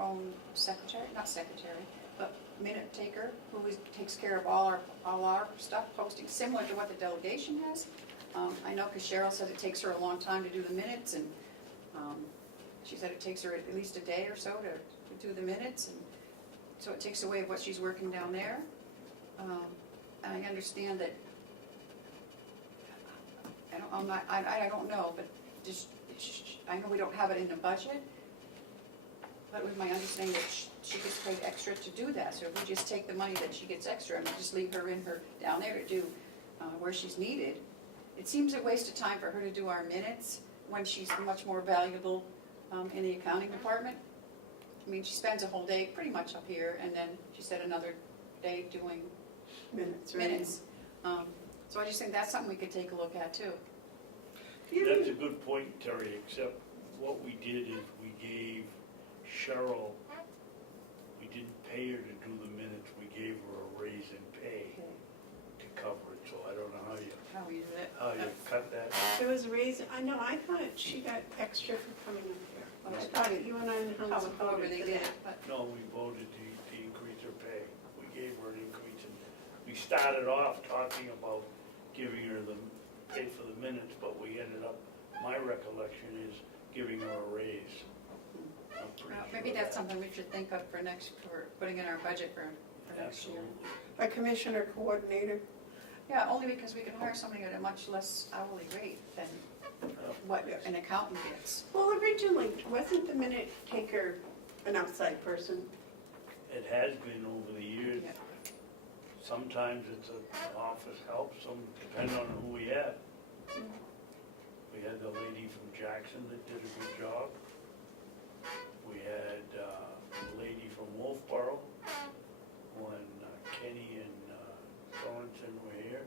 own secretary, not secretary, but minute taker, who takes care of all our stuff, posting, similar to what the delegation has? I know, because Cheryl said it takes her a long time to do the minutes, and she said it takes her at least a day or so to do the minutes, and so it takes away what she's working down there. And I understand that, I don't know, but just, I know we don't have it in the budget, but it was my understanding that she gets paid extra to do that, so if we just take the money that she gets extra and just leave her down there to do where she's needed, it seems a waste of time for her to do our minutes when she's much more valuable in the accounting department. I mean, she spends a whole day pretty much up here, and then she said another day doing minutes, right? minutes. So I just think that's something we could take a look at too. That's a good point, Terry, except what we did is we gave Cheryl, we didn't pay her to do the minutes, we gave her a raise in pay to cover it, so I don't know how you cut that. There was a reason, I know, I thought she got extra for coming up here. Well, I thought it, you and I in the House However voted they for did that. it, but No, we voted to increase her pay. We gave her an increase, and we started off talking about giving her the pay for the minutes, but we ended up, my recollection is giving her a raise. I'm pretty well, sure maybe of that's that. something we should think of for putting in our budget for next year. Absolutely. A commissioner coordinator, Yeah, only because we can hire somebody at a much less hourly rate than what an accountant gets. well, originally, wasn't the minute taker an outside person? It has been over the years. Yeah. Sometimes it's an office help, some, depending on who we had. We had the lady from Jackson that did a good job. We had the lady from Wolfboro when Kenny and Sorensen were here.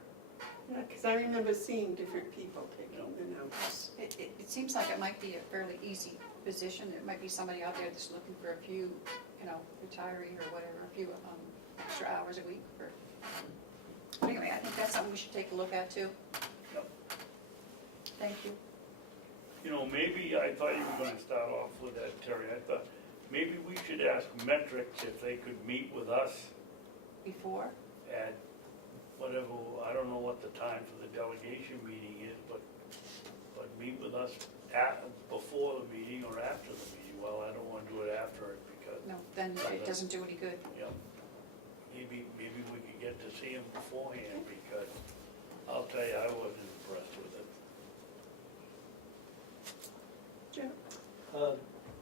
Yeah, because I remember seeing different people taking the notes. It seems like it might be a fairly easy position. There might be somebody out there that's looking for a few, retiree or whatever, a few extra hours a week for. Anyway, I think that's something we should take a look at too. Yep. Thank you. Maybe, I thought you were gonna start off with that, Terry. I thought maybe we should ask Metrics if they could meet with us Before? at whatever, I don't know what the time for the delegation meeting is, but meet with us before the meeting or after the meeting. Well, I don't wanna do it after it because, No, then it doesn't do any good. you know, maybe we could get to see him beforehand because I'll tell you, I wasn't impressed with it. Joe?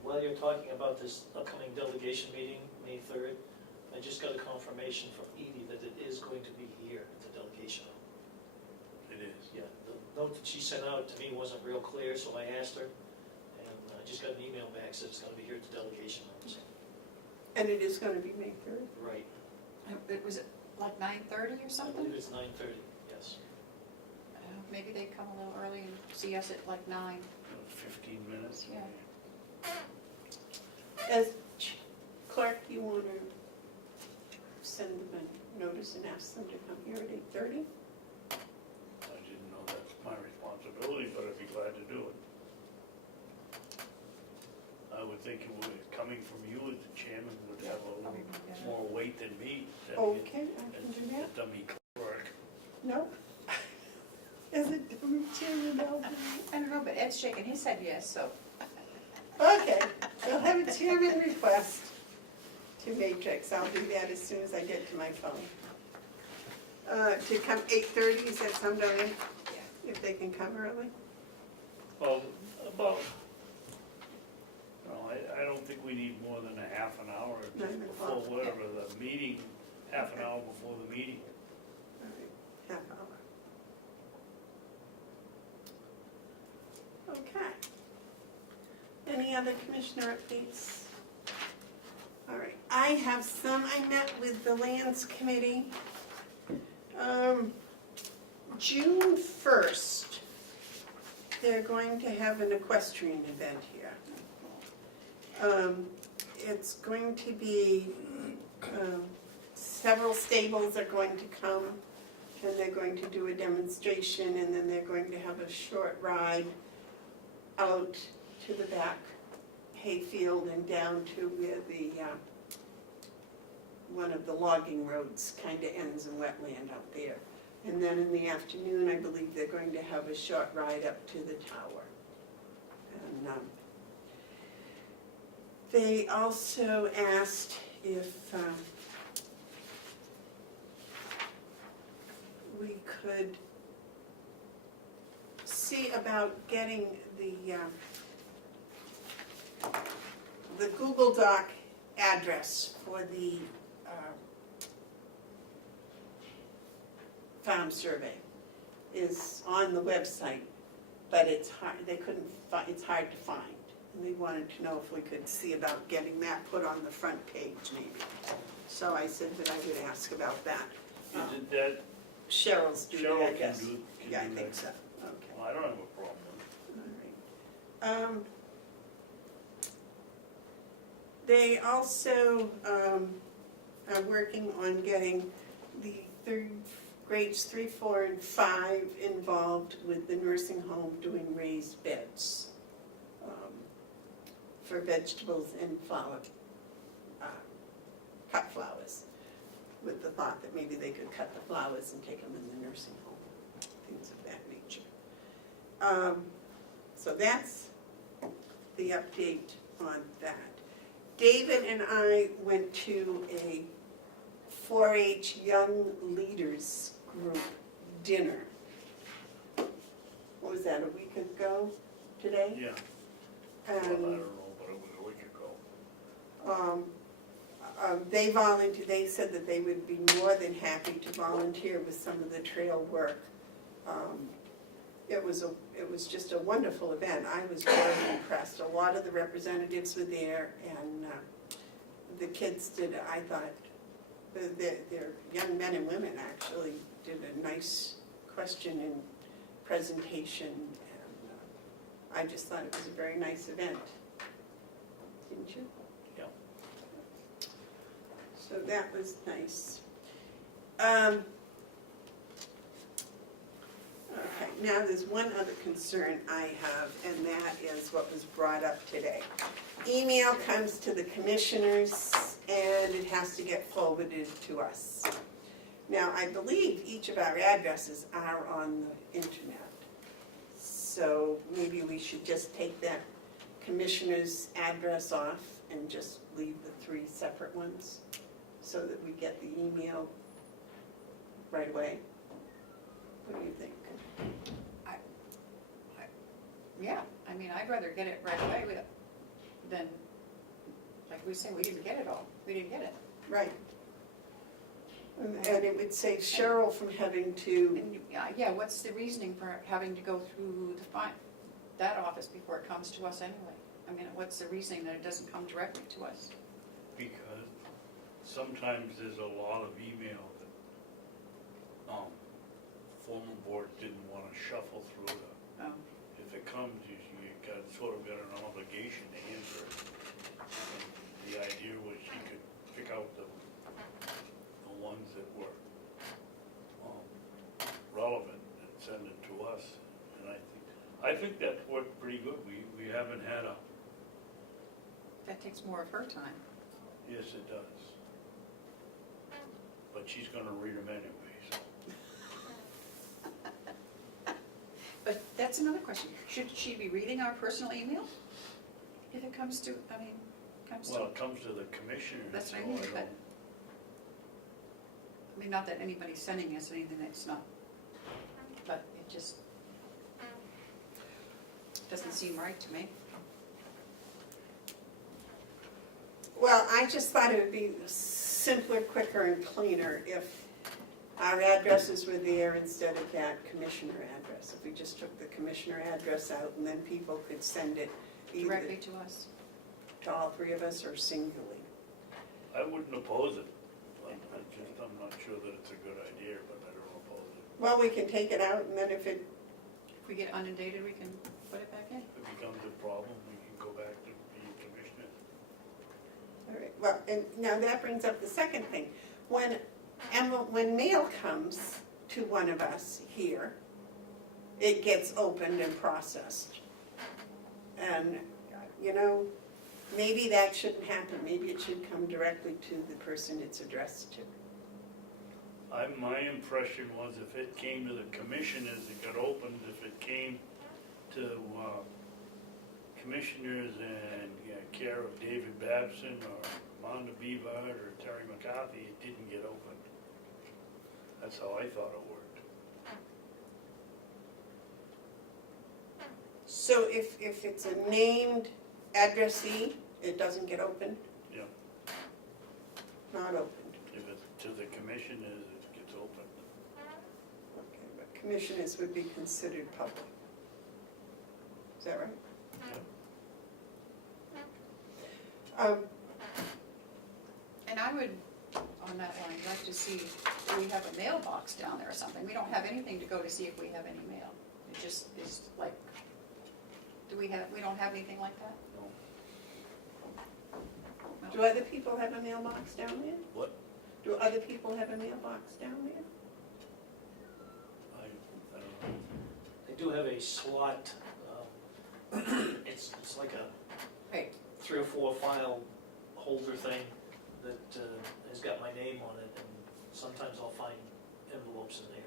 While you're talking about this upcoming delegation meeting, May 3rd, I just got a confirmation from Edie that it is going to be here at the delegation. It is. Yeah, the note that she sent out to me wasn't real clear, so I asked her, and I just got an email back, said it's gonna be here at the delegation. So, And it is gonna be May 3rd? right, It was like 9:30 or I something? believe it's 9:30, yes. Maybe they come a little early and see us at like 9. 15 minutes. Yeah. As clerk, you want to send them a notice and ask them to come here at 8:30? I didn't know that's my responsibility, but I'd be glad to do it. I would think it would, coming from you as the chairman, would have a little more weight than me. Okay, I can do that. It's dummy clerk. No? Is it Chairman Albert? I don't know, but Ed's shaking his head yes, so. Okay, we'll have a chairman request to Matrix. I'll do that as soon as I get to my phone. To come 8:30, is that sound all right? If they can come early? Well, about, no, I don't think we need more than a half an hour 9 before o'clock. whatever the meeting, half an hour before the meeting. All right, half hour. Okay. Any other commissioner updates? All right, I have some. I met with the Lands Committee. June 1st, they're going to have an equestrian event here. It's going to be, several stables are going to come, and they're going to do a demonstration, and then they're going to have a short ride out to the back hayfield and down to where the, one of the logging roads kind of ends in wetland out there. And then in the afternoon, I believe they're going to have a short ride up to the tower. And they also asked if we could see about getting the Google Doc address for the farm survey is on the website, but it's hard, they couldn't find, it's hard to find. And they wanted to know if we could see about getting that put on the front page maybe. So I said that I would ask about that. Is it that Cheryl's doing Cheryl it, I can guess. do? Yeah, I do think that? so, okay. Well, I don't have a problem with it. All right. They also are working on getting the grades 3, 4, and 5 involved with the nursing home doing raised beds for vegetables and flower, cut flowers, with the thought that maybe they could cut the flowers and take them in the nursing home, things of that nature. So that's the update on that. David and I went to a 4-H Young Leaders Group dinner. What was that, a week ago today? Yeah, well, I don't And know, but it was a week ago. they volunteered, they said that they would be more than happy to volunteer with some of the trail work. It was just a wonderful event. I was very impressed. A lot of the representatives were there, and the kids did, I thought, they're young men and women actually did a nice question and presentation, and I just thought it was a very nice event. Didn't you? Yeah. So that was nice. Okay, now there's one other concern I have, and that is what was brought up today. Email comes to the commissioners, and it has to get forwarded to us. Now, I believe each of our addresses are on the internet. So maybe we should just take that commissioner's address off and just leave the 3 separate ones so that we get the email right away. What do you think? Yeah, I mean, I'd rather get it right away than, like we say, we didn't get it all, we didn't get it. Right. And it would save Cheryl from having to, And, yeah, what's the reasoning for having to go through that office before it comes to us anyway? I mean, what's the reasoning that it doesn't come directly to us? Because sometimes there's a lot of email that, former board didn't wanna shuffle through the, if it comes, you sort of got an obligation to answer it. And the idea was she could pick out the ones that were relevant and send it to us. And I think that's worked pretty good. We haven't had a, That takes more of her time. yes, it does. But she's gonna read them anyway, so. But that's another question. Should she be reading our personal email? If it comes to, Well, it comes to the commissioner, That's so what I I mean, don't. but- I mean, not that anybody's sending us anything that's not, but it just doesn't seem right to me. well, I just thought it would be simpler, quicker, and cleaner if our addresses were there instead of that commissioner address. If we just took the commissioner address out and then people could send it either Directly to us. to all 3 of us or singly. I wouldn't oppose it. I'm not sure that it's a good idea, but I don't oppose it. Well, we can take it out and then if it, If we get inundated, we can put it back in. If it becomes a problem, we can go back to the commissioner. all right, well, and now that brings up the second thing. When mail comes to one of us here, it gets opened and processed. And, maybe that shouldn't happen. Maybe it should come directly to the person it's addressed to. My impression was if it came to the commissioners, it got opened. If it came to commissioners and care of David Babson or Amanda Bevard or Terry McCarthy, it didn't get opened. That's how I thought it worked. So if it's a named addressee, it doesn't get opened? Yeah. Not opened. If it's to the commissioners, it gets opened. Okay, but commissioners would be considered public. Is that right? Yeah. And I would, on that line, like to see, do we have a mailbox down there or something? We don't have anything to go to see if we have any mail. It just is like, we don't have anything like that? No. Do other people have a mailbox down there? What? Do other people have a mailbox down there? I don't know. They do have a slot, it's like a Right. 3 or 4 file holder thing that has got my name on it, and sometimes I'll find envelopes in there.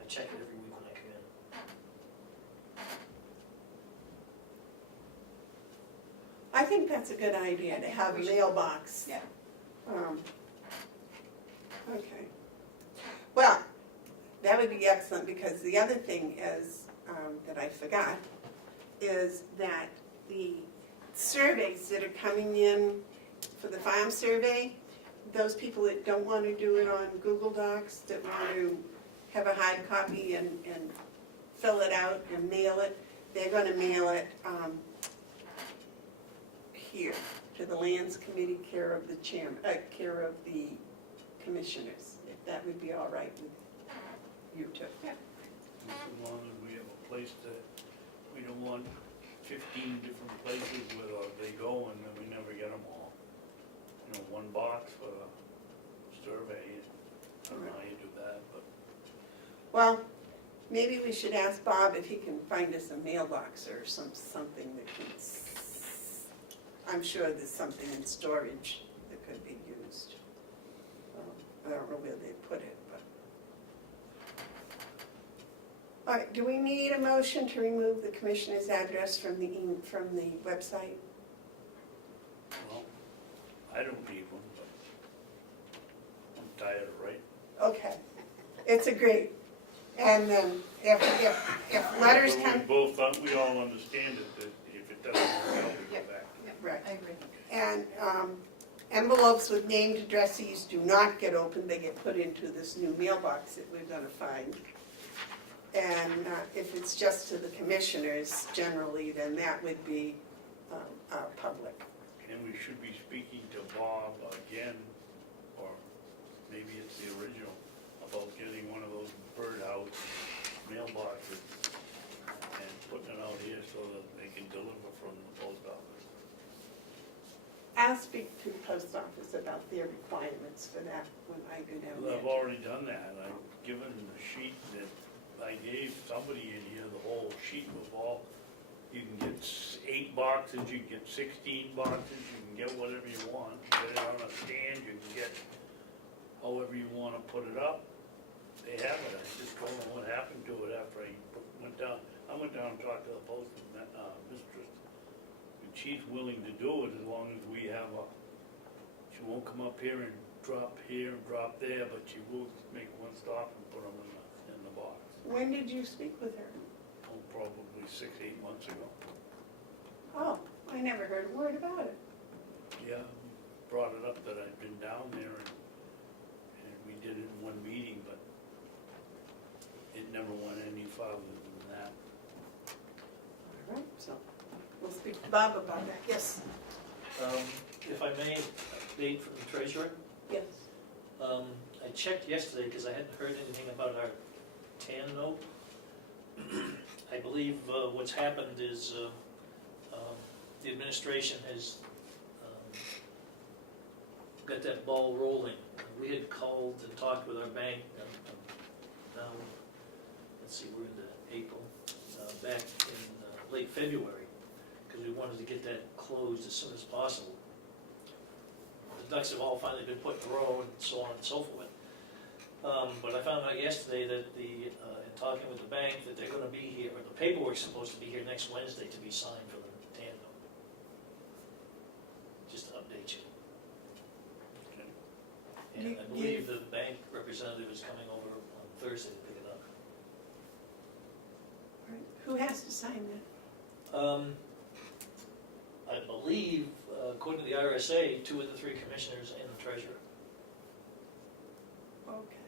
I check it every week when I come in. I think that's a good idea, to have a mailbox. Yeah. Okay. Well, that would be excellent, because the other thing is, that I forgot, is that the surveys that are coming in for the farm survey, those people that don't want to do it on Google Docs, that want to have a hard copy and fill it out and mail it, they're going to mail it here to the Lands Committee, care of the chairman, care of the commissioners, if that would be all right with you two. Yeah. As long as we have a place that, we don't want 15 different places where they go and then we never get them all. One box for a survey, I don't know how you do that, but. Well, maybe we should ask Bob if he can find us a mailbox or something that can, I'm sure there's something in storage that could be used. I don't know where they put it, but All right, do we need a motion to remove the commissioner's address from the website? Well, I don't need one, but I'm tired of writing. Okay, it's agreed. And then if letters But come, we both, we all understand it, that if it doesn't work out, we go back. right, I agree. and envelopes with named addressees do not get opened, they get put into this new mailbox that we're gonna find. And if it's just to the commissioners generally, then that would be public. And we should be speaking to Bob again, or maybe it's the original, about getting one of those birdhouse mailboxes and putting it out here so that they can deliver from the post office. I'll speak to the post office about their requirements for that when I go down Well, I've there. already done that. I've given the sheet that I gave somebody in here, the whole sheet was all, you can get 8 boxes, you can get 16 boxes, you can get whatever you want. Get it on a stand, you can get however you wanna put it up. They have it. I just don't know what happened to it after I went down. I went down and talked to the post mistress. And she's willing to do it as long as we have she won't come up here and drop here and drop there, but she will make one stop and put them in the box. When did you speak with her? Oh, probably 6-8 months ago. Oh, I never heard a word about it. Yeah, brought it up that I'd been down there and we did it in one meeting, but it never went any farther than that. All right, so we'll speak to Bob about that. Yes, If I may, update from the treasurer. yes. I checked yesterday because I hadn't heard anything about our TAN note. I believe what's happened is the administration has got that ball rolling. We had called and talked with our bank, now, let's see, we're into April, back in late February, because we wanted to get that closed as soon as possible. The ducks have all finally been put in a row and so on and so forth. But I found out yesterday that in talking with the bank, that they're gonna be here, or the paperwork's supposed to be here next Wednesday to be signed for the TAN note. Just to update you. And I believe the bank representative is coming over on Thursday to pick it up. All right. Who has to sign that? I believe, according to the RSA, 2 of the 3 commissioners and the treasurer. Okay.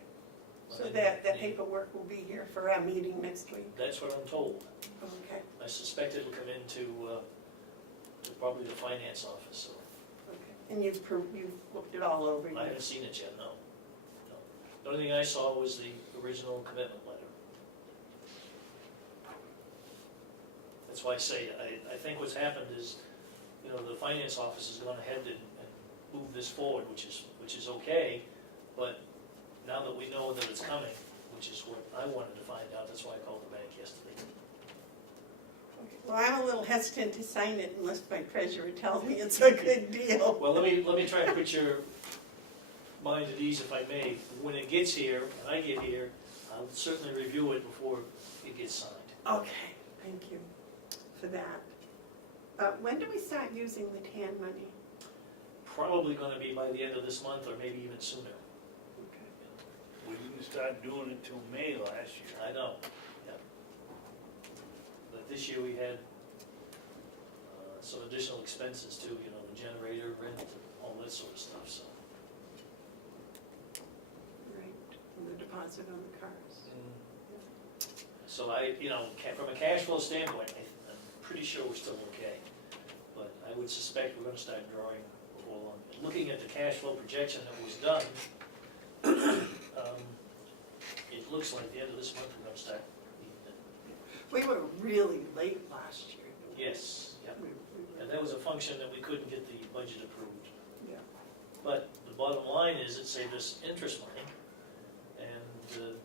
So that paperwork will be here for our meeting next week? That's what I'm told. Okay, I suspect it'll come into to probably the finance office, so okay. And you've looked it all over? I haven't seen it yet, no. No. The only thing I saw was the original commitment letter. That's why I say, I think what's happened is, you know, the finance office has gone ahead and moved this forward, which is okay, but now that we know that it's coming, which is what I wanted to find out, that's why I called the bank yesterday. Okay. Well, I'm a little hesitant to sign it unless my treasurer tells me it's a good deal. Well, let me try to put your mind at ease if I may. When it gets here, when I get here, I'll certainly review it before it gets signed. Okay, thank you for that. When do we start using the TAN money? Probably gonna be by the end of this month or maybe even sooner. Okay. We didn't start doing it till May last year. I know, yeah. But this year we had some additional expenses too, you know, the generator, rent, all that sort of stuff, so. Right, and the deposit on the cars. So you know, from a cash flow standpoint, I'm pretty sure we're still okay. But I would suspect we're gonna start drawing before long. Looking at the cash flow projection that was done, it looks like the end of this month we're gonna start needing it. We were really late last year. Yes, yeah. We And that was a function that we couldn't get the budget approved. Yeah. But the bottom line is it saved us interest money. And,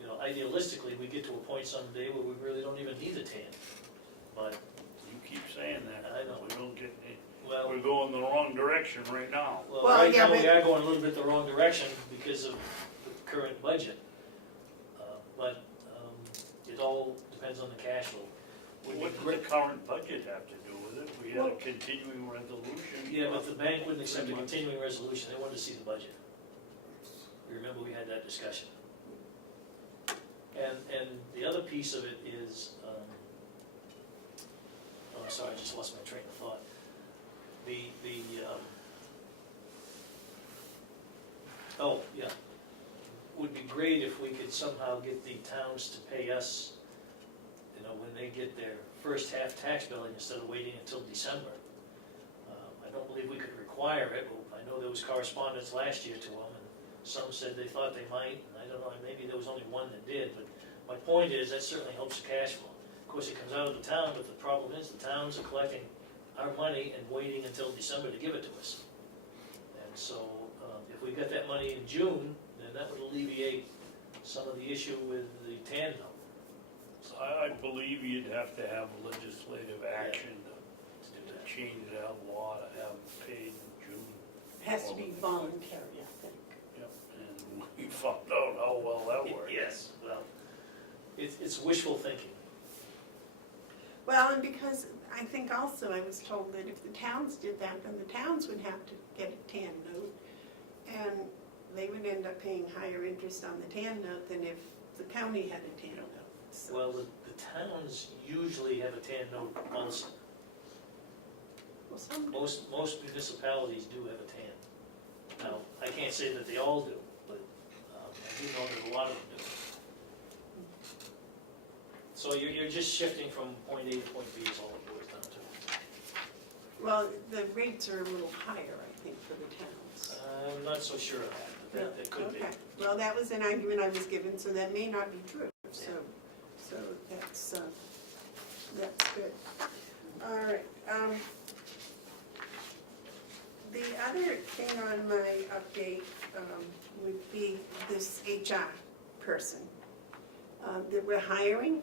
you know, idealistically, we get to a point someday where we really don't even need a TAN. But, You keep saying that. I know. We don't get any, well, we're going the wrong direction right now. well, Well, right yeah, now we but- are going a little bit the wrong direction because of the current budget. But all depends on the cash flow. Would be What does great- the current budget have to do with it? We had a Well- continuing resolution. Yeah, but the bank wouldn't accept a 3 months. continuing resolution, they wanted to see the budget. You remember we had that discussion. And the other piece of it is, oh, I'm sorry, I just lost my train of thought. Oh, yeah. Would be great if we could somehow get the towns to pay us, you know, when they get their first half tax billing instead of waiting until December. I don't believe we could require it. I know there was correspondence last year to them, and some said they thought they might, and I don't know, maybe there was only one that did, but my point is, that certainly helps the cash flow. Of course, it comes out of the town, but the problem is, the towns are collecting our money and waiting until December to give it to us. And so, if we got that money in June, then that would alleviate some of the issue with the TAN number. I believe you'd have to have legislative action to To do that. change that law to have it paid in June. It has to be voluntary, I think. Yep, and we found out how well that worked. Yes, well, it's wishful thinking. Well, and because I think also I was told that if the towns did that, then the towns would have to get a TAN note, and they would end up paying higher interest on the TAN note than if the county had a TAN note. So- Well, the towns usually have a TAN note also. Well, some, Most municipalities do have a TAN. Now, I can't say that they all do, but I do know that a lot of them do. So you're just shifting from point A to point B is all it boils down to. well, the rates are a little higher, I think, for the towns. I'm not so sure of that, but that could be. Okay. Well, that was an argument I was given, so that may not be true, so that's good. All right, the other thing on my update, would be this HR person, that we're hiring.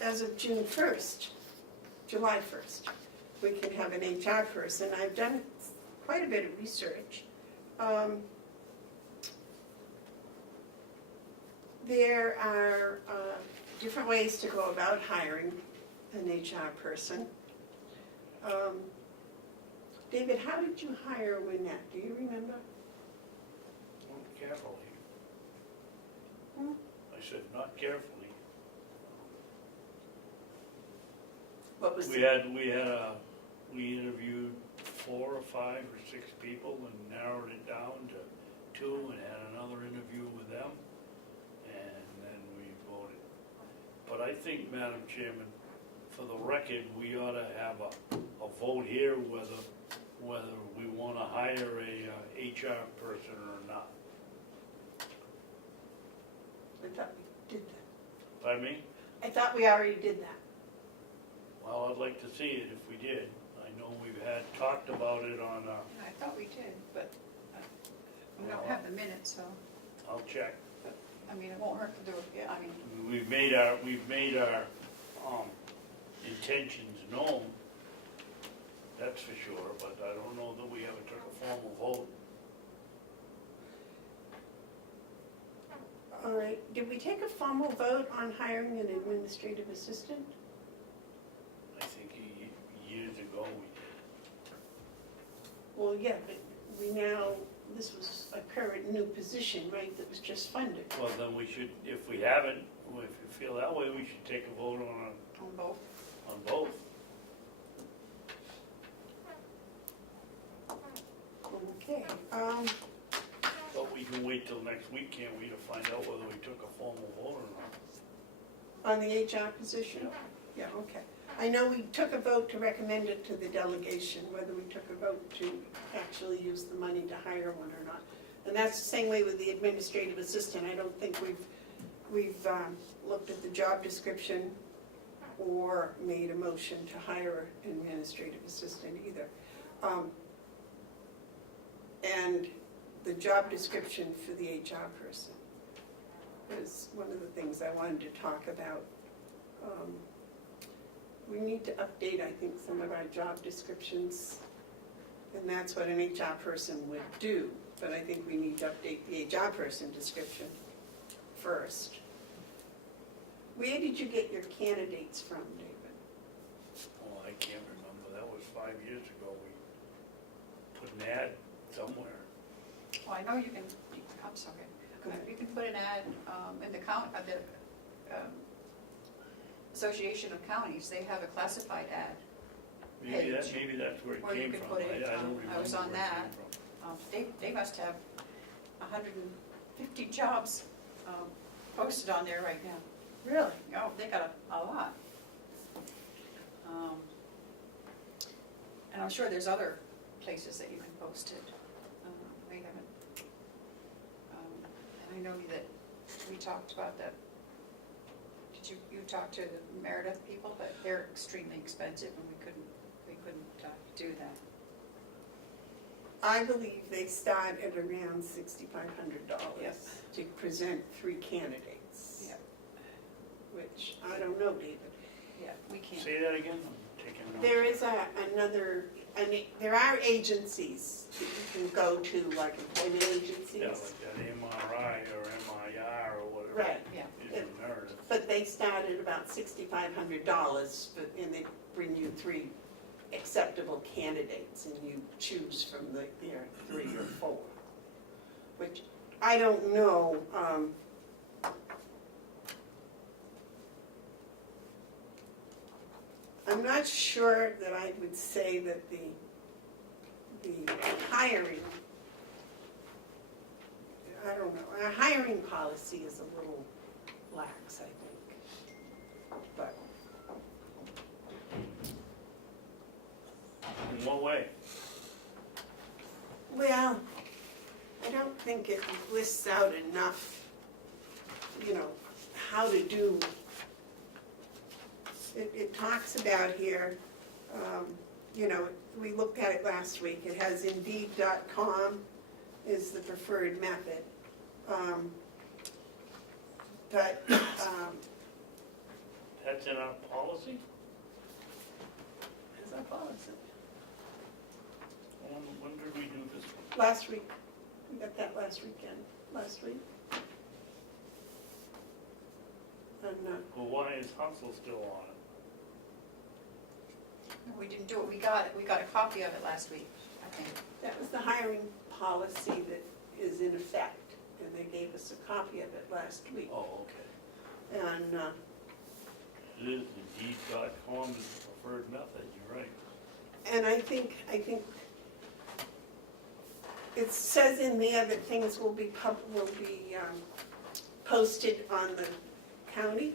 As of June 1st, July 1st, we can have an HR person. I've done quite a bit of research. There are different ways to go about hiring an HR person. David, how did you hire Wynette? Do you remember? Not carefully. Hmm? I said, not carefully. What was We interviewed 4 or 5 or 6 people and narrowed it down to 2 and had another interview with them, and then we voted. But I think, Madam Chairman, for the record, we ought to have a vote here whether we want to hire a HR person or not. I thought we did that. Pardon me? I thought we already did that. Well, I'd like to see it if we did. I know we've talked about it on, I thought we did, but we don't have the minutes, so, I'll check. I mean, it won't hurt to do it, yeah, I mean, We've made our intentions known, that's for sure, but I don't know that we ever took a formal vote. All right, did we take a formal vote on hiring an administrative assistant? I think years ago we did. Well, yeah, but we now, this was a current new position, right, that was just funded. Well, then we should, if we haven't, if you feel that way, we should take a vote on both. on both. Okay, But we can wait till next week, can't we, to find out whether we took a formal vote or not? on the HR position? Yeah, okay. I know we took a vote to recommend it to the delegation, whether we took a vote to actually use the money to hire one or not. And that's the same way with the administrative assistant. I don't think we've looked at the job description or made a motion to hire an administrative assistant either. And the job description for the HR person is one of the things I wanted to talk about. We need to update, I think, some of our job descriptions, and that's what an HR person would do, but I think we need to update the HR person description first. Where did you get your candidates from, David? Oh, I can't remember, that was 5 years ago, we put an ad somewhere. Well, I know you can, I'm sorry, you can put an ad in the Association of Counties, they have a classified ad. Maybe Page. maybe that's where it Or you came could from, put it, I don't remember I was on where it that. came from. They must have 150 jobs posted on there right now. Really? Oh, they got a lot. And I'm sure there's other places that you can post it. We haven't. And I know that we talked about that. Did you talk to the Meredith people? But they're extremely expensive and we couldn't do that. I believe they start at around $6,500 Yep. to present 3 candidates. Yep. Which, I don't know, David. Yeah, we can't. Say that again, I'm taking notes. There is there are agencies that you can go to, like employment agencies. Yeah, like that MRI or MIR or whatever. Right, Yeah. Is in Meredith. but they start at about $6,500, and they bring you 3 acceptable candidates, and you choose from their 3 or 4. Which, I don't know, I'm not sure that I would say that the hiring, I don't know, our hiring policy is a little lax, I think. But In what way? well, I don't think it lists out enough, how to do. It talks about here, we looked at it last week. It has Indeed.com is the preferred method. But That's in our policy? as I policy. When did we do this one? Last week, we got that last week. And Well, why is Hustle still on it? We didn't do it, we got a copy of it last week, I think. that was the hiring policy that is in effect, and they gave us a copy of it last week. Oh, okay. And It is Indeed.com is the preferred method, you're right. And I think it says in there that things will be posted on the county,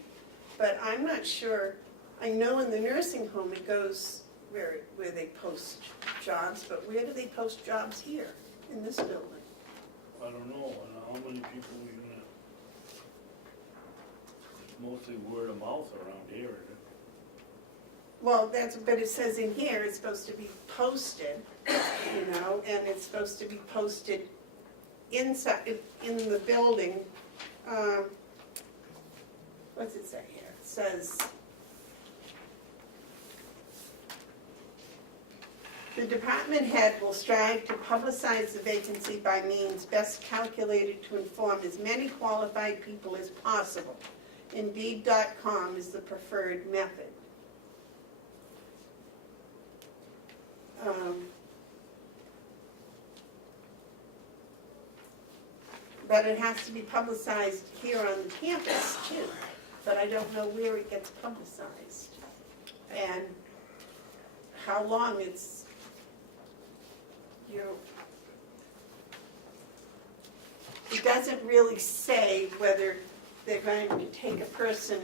but I'm not sure. I know in the nursing home it goes where they post jobs, but where do they post jobs here in this building? I don't know, and how many people we gonna, it's mostly word of mouth around here, isn't it? Well, but it says in here it's supposed to be posted, and it's supposed to be posted inside, in the building. What's it say here? It says, the department head will strive to publicize the vacancy by means best calculated to inform as many qualified people as possible. Indeed.com is the preferred method. But it has to be publicized here on the campus too, but I don't know where it gets publicized and how long it's, it doesn't really say whether they're going to take a person,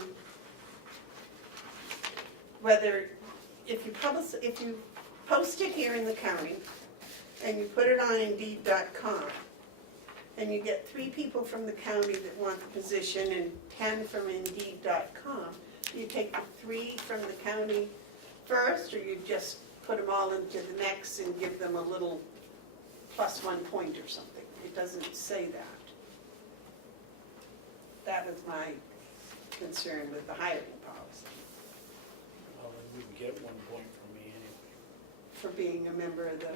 whether, if you post it here in the county and you put it on Indeed.com, and you get 3 people from the county that want the position and 10 from Indeed.com, you take the 3 from the county first, or you just put them all into the mix and give them a little +1 point or something? It doesn't say that. That was my concern with the hiring policy, Well, they wouldn't get 1 point from me anyway. for being a member of the,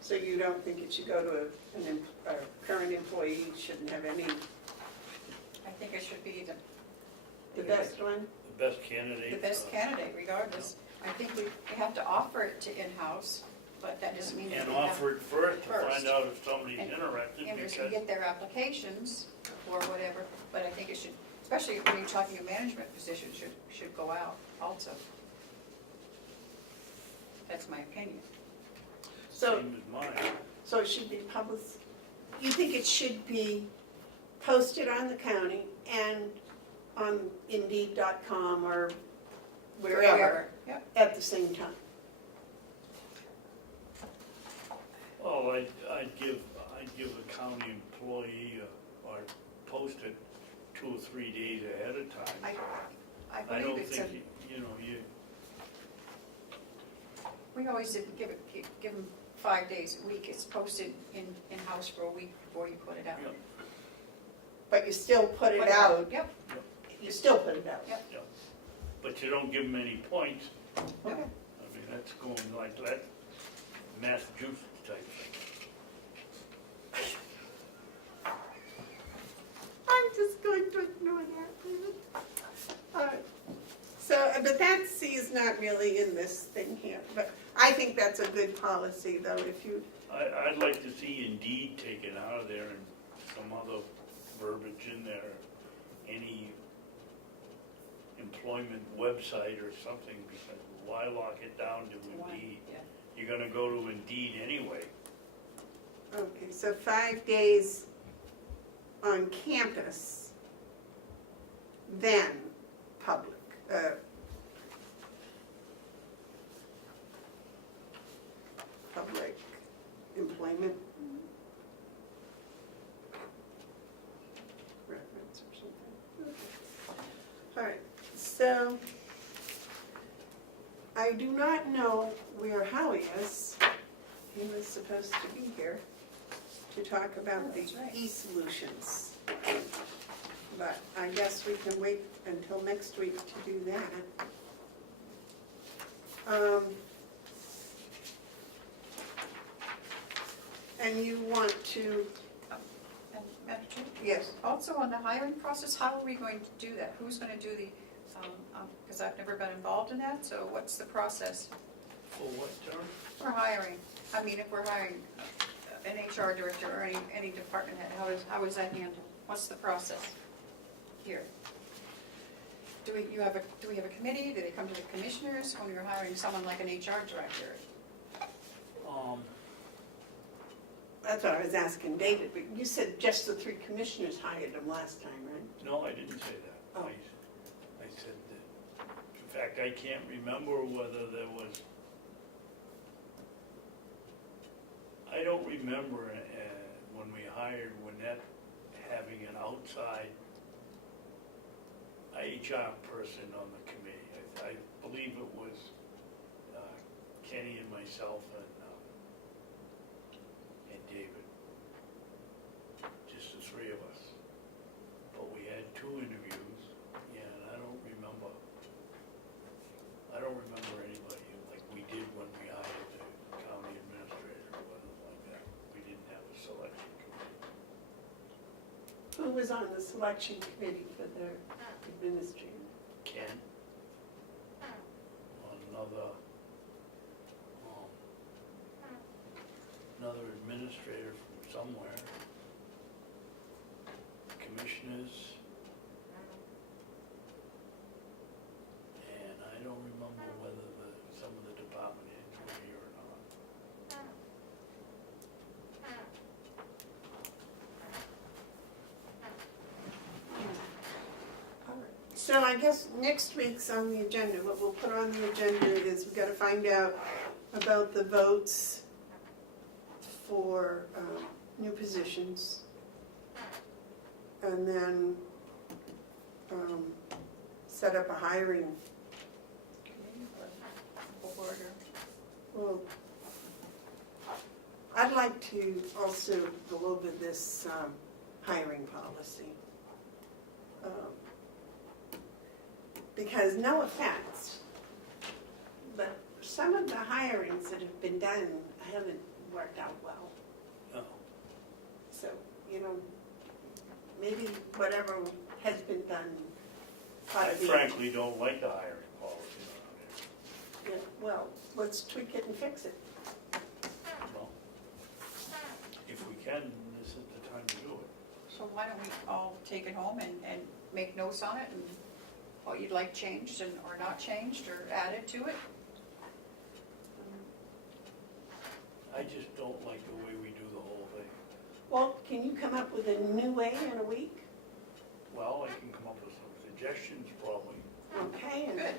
so you don't think it should go to a current employee, shouldn't have any? I think it should be The best one? The best candidate. The best candidate regardless. I think we have to offer it to in-house, but that doesn't mean that And we have. offer it first to First. find out if somebody's And- interested, And we because get their applications or whatever, but I think it should, especially when you're talking a management position, should go out also. That's my opinion. So, same as mine. so it should be public, you think it should be posted on the county and on Indeed.com or wherever Yep. at the same time? Oh, I'd give a county employee, or post it 2 or 3 days ahead of time. I I believe don't it's a, think, you know, we always did give them 5 days a week. It's posted in-house for a week before you put it out. Yep. But you still put it out, Yep, you still put it out? Yep. but you don't give them any points. Okay. I mean, that's going like that, Massachusetts type thing. I'm just going to ignore that. Alright. So, but that C is not really in this thing here, but I think that's a good policy though, if you, I'd like to see Indeed taken out of there and some other verbiage in there, any employment website or something, because why lock it down to Indeed? yeah. You're gonna go to Indeed anyway. okay, so 5 days on campus, then public, public employment reference or something. Okay. All right, so I do not know where Howie is. He was supposed to be here to talk about the that's right. e-solutions. But I guess we can wait until next week to do that. And you want to, And Madam Chair, yes, also on the hiring process, how are we going to do that? Who's going to do the, because I've never been involved in that, so what's the process For what term? for hiring? I mean, if we're hiring an HR director or any department head, how is that handled? What's the process here? Do we have a committee? Do they come to the commissioners when you're hiring someone like an HR director? that's what I was asking David, but you said just the 3 commissioners hired him last time, right? No, I didn't say that. Oh. I said that, in fact, I can't remember whether there was, I don't remember when we hired Winnette having an outside HR person on the committee. I believe it was Kenny and myself and David, just the 3 of us. But we had 2 interviews, and I don't remember anybody like we did when we hired the county administrator or anything like that. We didn't have a selection committee. Who was on the selection committee for the administrator? Ken, another administrator from somewhere, commissioners, and I don't remember whether some of the department heads were here or not. So I guess next week's on the agenda, what we'll put on the agenda is we've got to find out about the votes for new positions. And then set up a hiring. Board or Well, I'd like to also go over this hiring policy. Because no offense, but some of the hirings that have been done haven't worked out well. No. So, maybe whatever has been done I ought to be. frankly don't like the hiring policy around Yeah, well, let's tweak it and fix it. here. Well, if we can, this is the time to do it. So why don't we all take it home and make notes on it and what you'd like changed and, or not changed or added to it? I just don't like the way we do the whole thing. Well, can you come up with a new way in a week? Well, I can come up with some suggestions probably. Okay, and, Good,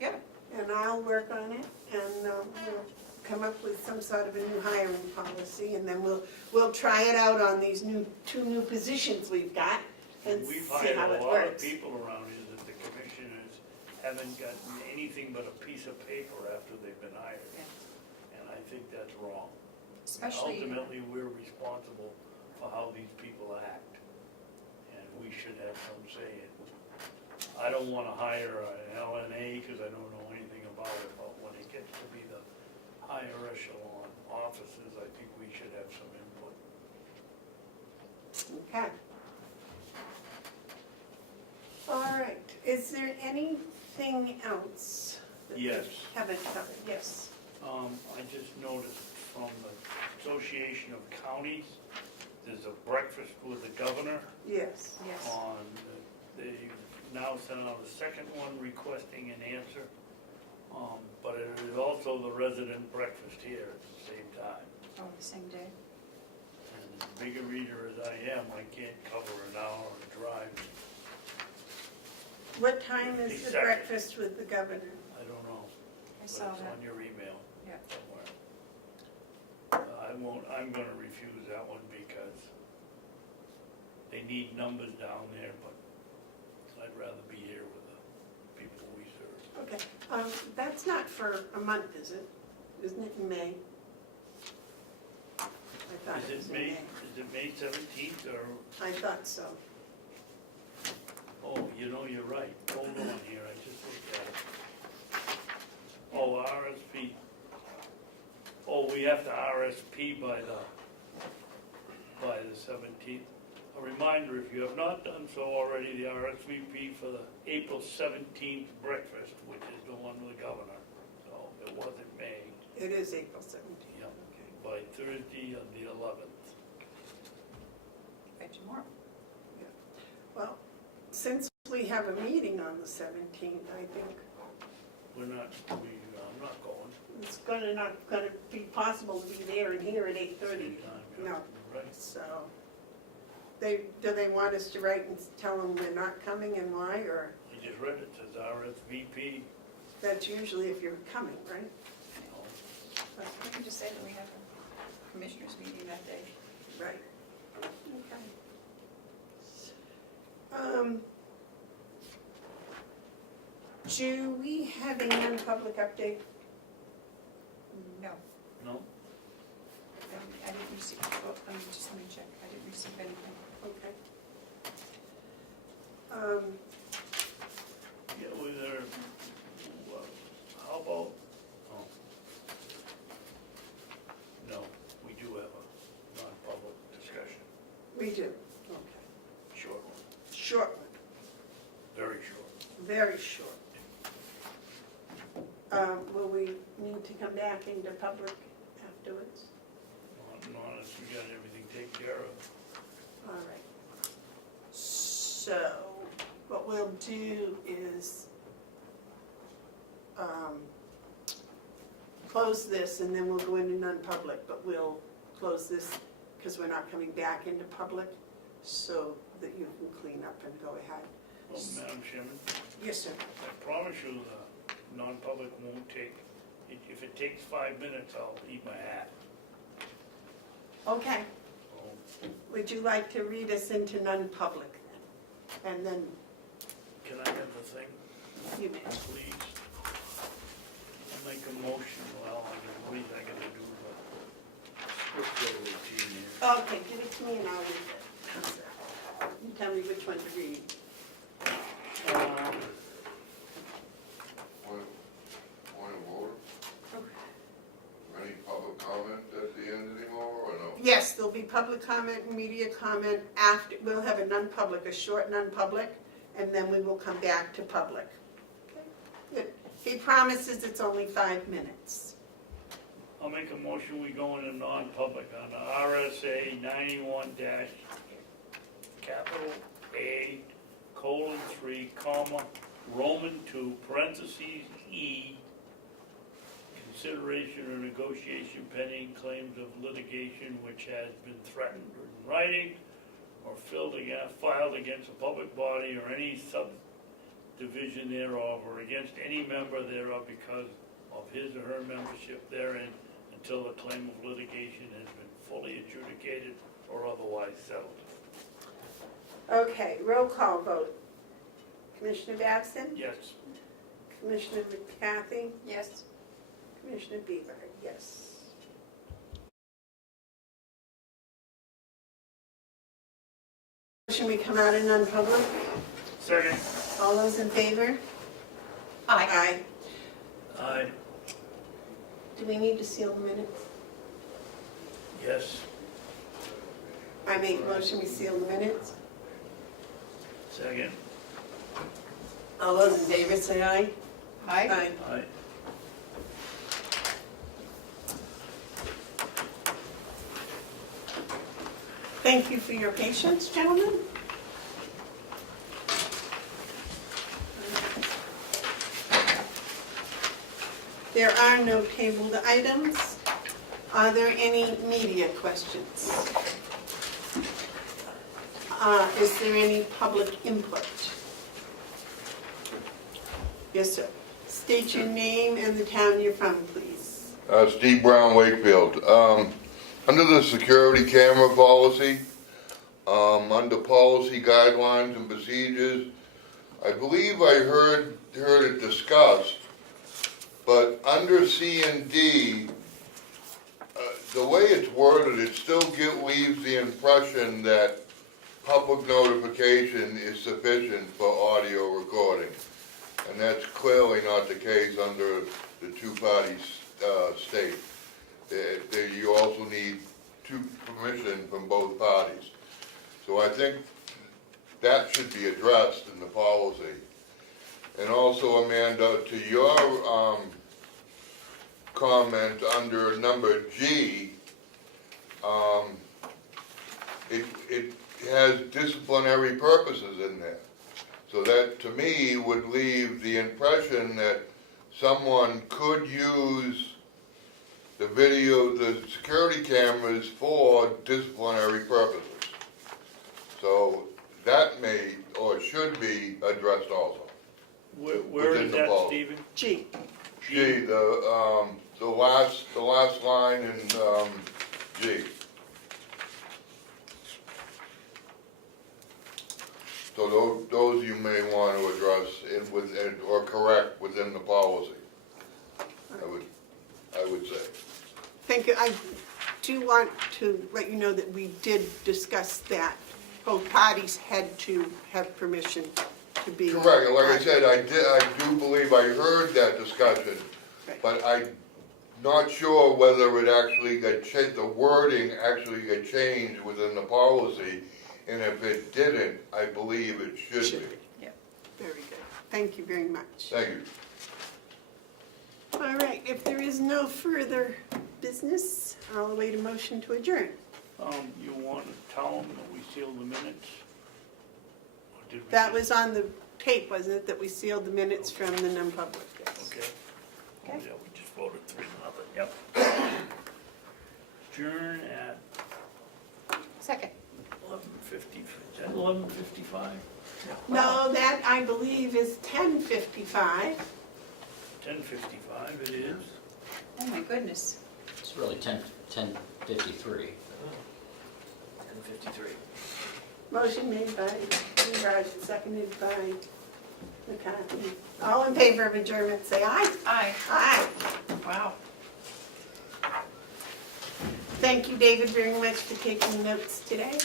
yeah. and I'll work on it, and we'll come up with some sort of a new hiring policy, and then we'll try it out on these two new positions we've got, and We've see hired how a it lot of works. people around here that the commissioners haven't gotten anything but a piece of paper after they've been hired. And I think that's wrong. Especially, Ultimately, we're responsible for how these people act, and we should have some say in it. I don't want to hire an LNA because I don't know anything about it, but when it gets to be the higher echelon officers, I think we should have some input. Okay. All right, is there anything else that we Yes. haven't covered? Yes. I just noticed from the Association of Counties, there's a breakfast with the governor Yes. yes. on, they've now sent out a second one requesting an answer. But it is also the resident breakfast here at the same time. Oh, the same day? And as big a reader as I am, I can't cover an hour drive. What time is the Exactly. breakfast with the governor? I don't know, I but saw it's that. on your email Yeah. somewhere. I'm gonna refuse that one because they need numbers down there, but I'd rather be here with the people we serve. Okay, that's not for a month, is it? Isn't it in May? I thought Is it was it in May, May. is it May 17th or, I thought so. oh, you know, you're right, hold on here, I just looked at it. Oh, RSP. Oh, we have to RSP by the 17th. A reminder, if you have not done so already, the RSVP for the April 17th breakfast, which is the one with the governor. So it wasn't May, It is April 17th. yeah, Okay. by Thursday of the 11th. By tomorrow. Well, since we have a meeting on the 17th, I think I'm not going. it's not gonna be possible to be there and here at 8:30. Same time, yeah. No. Right. So, do they want us to write and tell them we're not coming and why, or I just read it, says RSVP. that's usually if you're coming, right? No. We can just say that we have a commissioners meeting that day. Right. Okay. Do we have a non-public update? No, No? I didn't receive, oh, let me check, I didn't receive anything. Okay. Yeah, was there, well, how about, oh. No, we do have a non-public discussion, We do. Okay. short one, Short one, very short. very short. Will we need to come back into public afterwards? Not unless we got everything taken care of. All right. So, what we'll do is close this and then we'll go into non-public, but we'll close this because we're not coming back into public so that you can clean up and go ahead. Well, Madam Chairman, Yes, sir. I promise you the non-public won't take, if it takes 5 minutes, I'll eat my hat. Okay. So, Would you like to read us into non-public then? And then can I have the thing, you may. please? I'll make a motion, well, I mean, I gotta do the script routine here. Okay, give it to me and I'll read it. How's that? You tell me which one to read. Point of order? Any public comment at the end anymore, or no? Yes, there'll be public comment and media comment after, we'll have a non-public, a short non-public, and then we will come back to public. Okay? Good. He promises it's only 5 minutes. I'll make a motion, we go into non-public on RSA 91 dash capital A, colon 3, comma, Roman 2, parentheses, E, consideration or negotiation pending claims of litigation which has been threatened or in writing or filed against a public body or any subdivision thereof or against any member thereof because of his or her membership therein until the claim of litigation has been fully adjudicated or otherwise settled. Okay, roll call vote. Commissioner Babson? Yes. Commissioner McCarthy? Yes. Commissioner Bevard, yes. Should we come out in non-public? Second. All those in favor? Aye. Aye. Do we need to seal the minutes? Yes. I make a motion we seal the minutes. Second. All those in favor say aye. Aye. Aye. Thank you for your patience, gentlemen. There are no tabled items. Are there any media questions? Is there any public input? Yes, sir. State your name and the town you're from, please. Steve Brown, Wakefield. Under the security camera policy, under policy guidelines and procedures, I believe I heard it discussed, but under C and D, the way it's worded, it still leaves the impression that public notification is sufficient for audio recording. And that's clearly not the case under the two-party state. You also need permission from both parties. So I think that should be addressed in the policy. And also, Amanda, to your comment under number G, it has disciplinary purposes in there. So that, to me, would leave the impression that someone could use the security cameras for disciplinary purposes. So that may, or should be addressed also. Where Within is the that, policy. Stephen? G. G, the last line in G. So those you may want to address or correct within the policy. I would say. Thank you. I do want to let you know that we did discuss that. Both parties had to have permission to be. Correct, and like I said, I do believe I heard that discussion, Right. but I'm not sure whether it actually got changed, the wording actually got changed within the policy, and if it didn't, I believe it should be. Very good. Thank you very much. Thank you. All right, if there is no further business, I'll await a motion to adjourn. You want to tell them that we sealed the minutes? Or did we That just- was on the tape, wasn't it, that we sealed the minutes from the non-public? Yes. Okay. Oh, Okay. yeah, we just voted 3-0, yep. Adjourn at Second. 11:50, is that 11:55? No, that, I believe, is 10:55. 10:55 it is. Oh, my goodness. It's really 10:53. 10:53. Motion made by Bevard, seconded by McCarthy. All in favor of adjournment, say aye. Aye. Aye. Wow. Thank you, David, very much for taking notes today.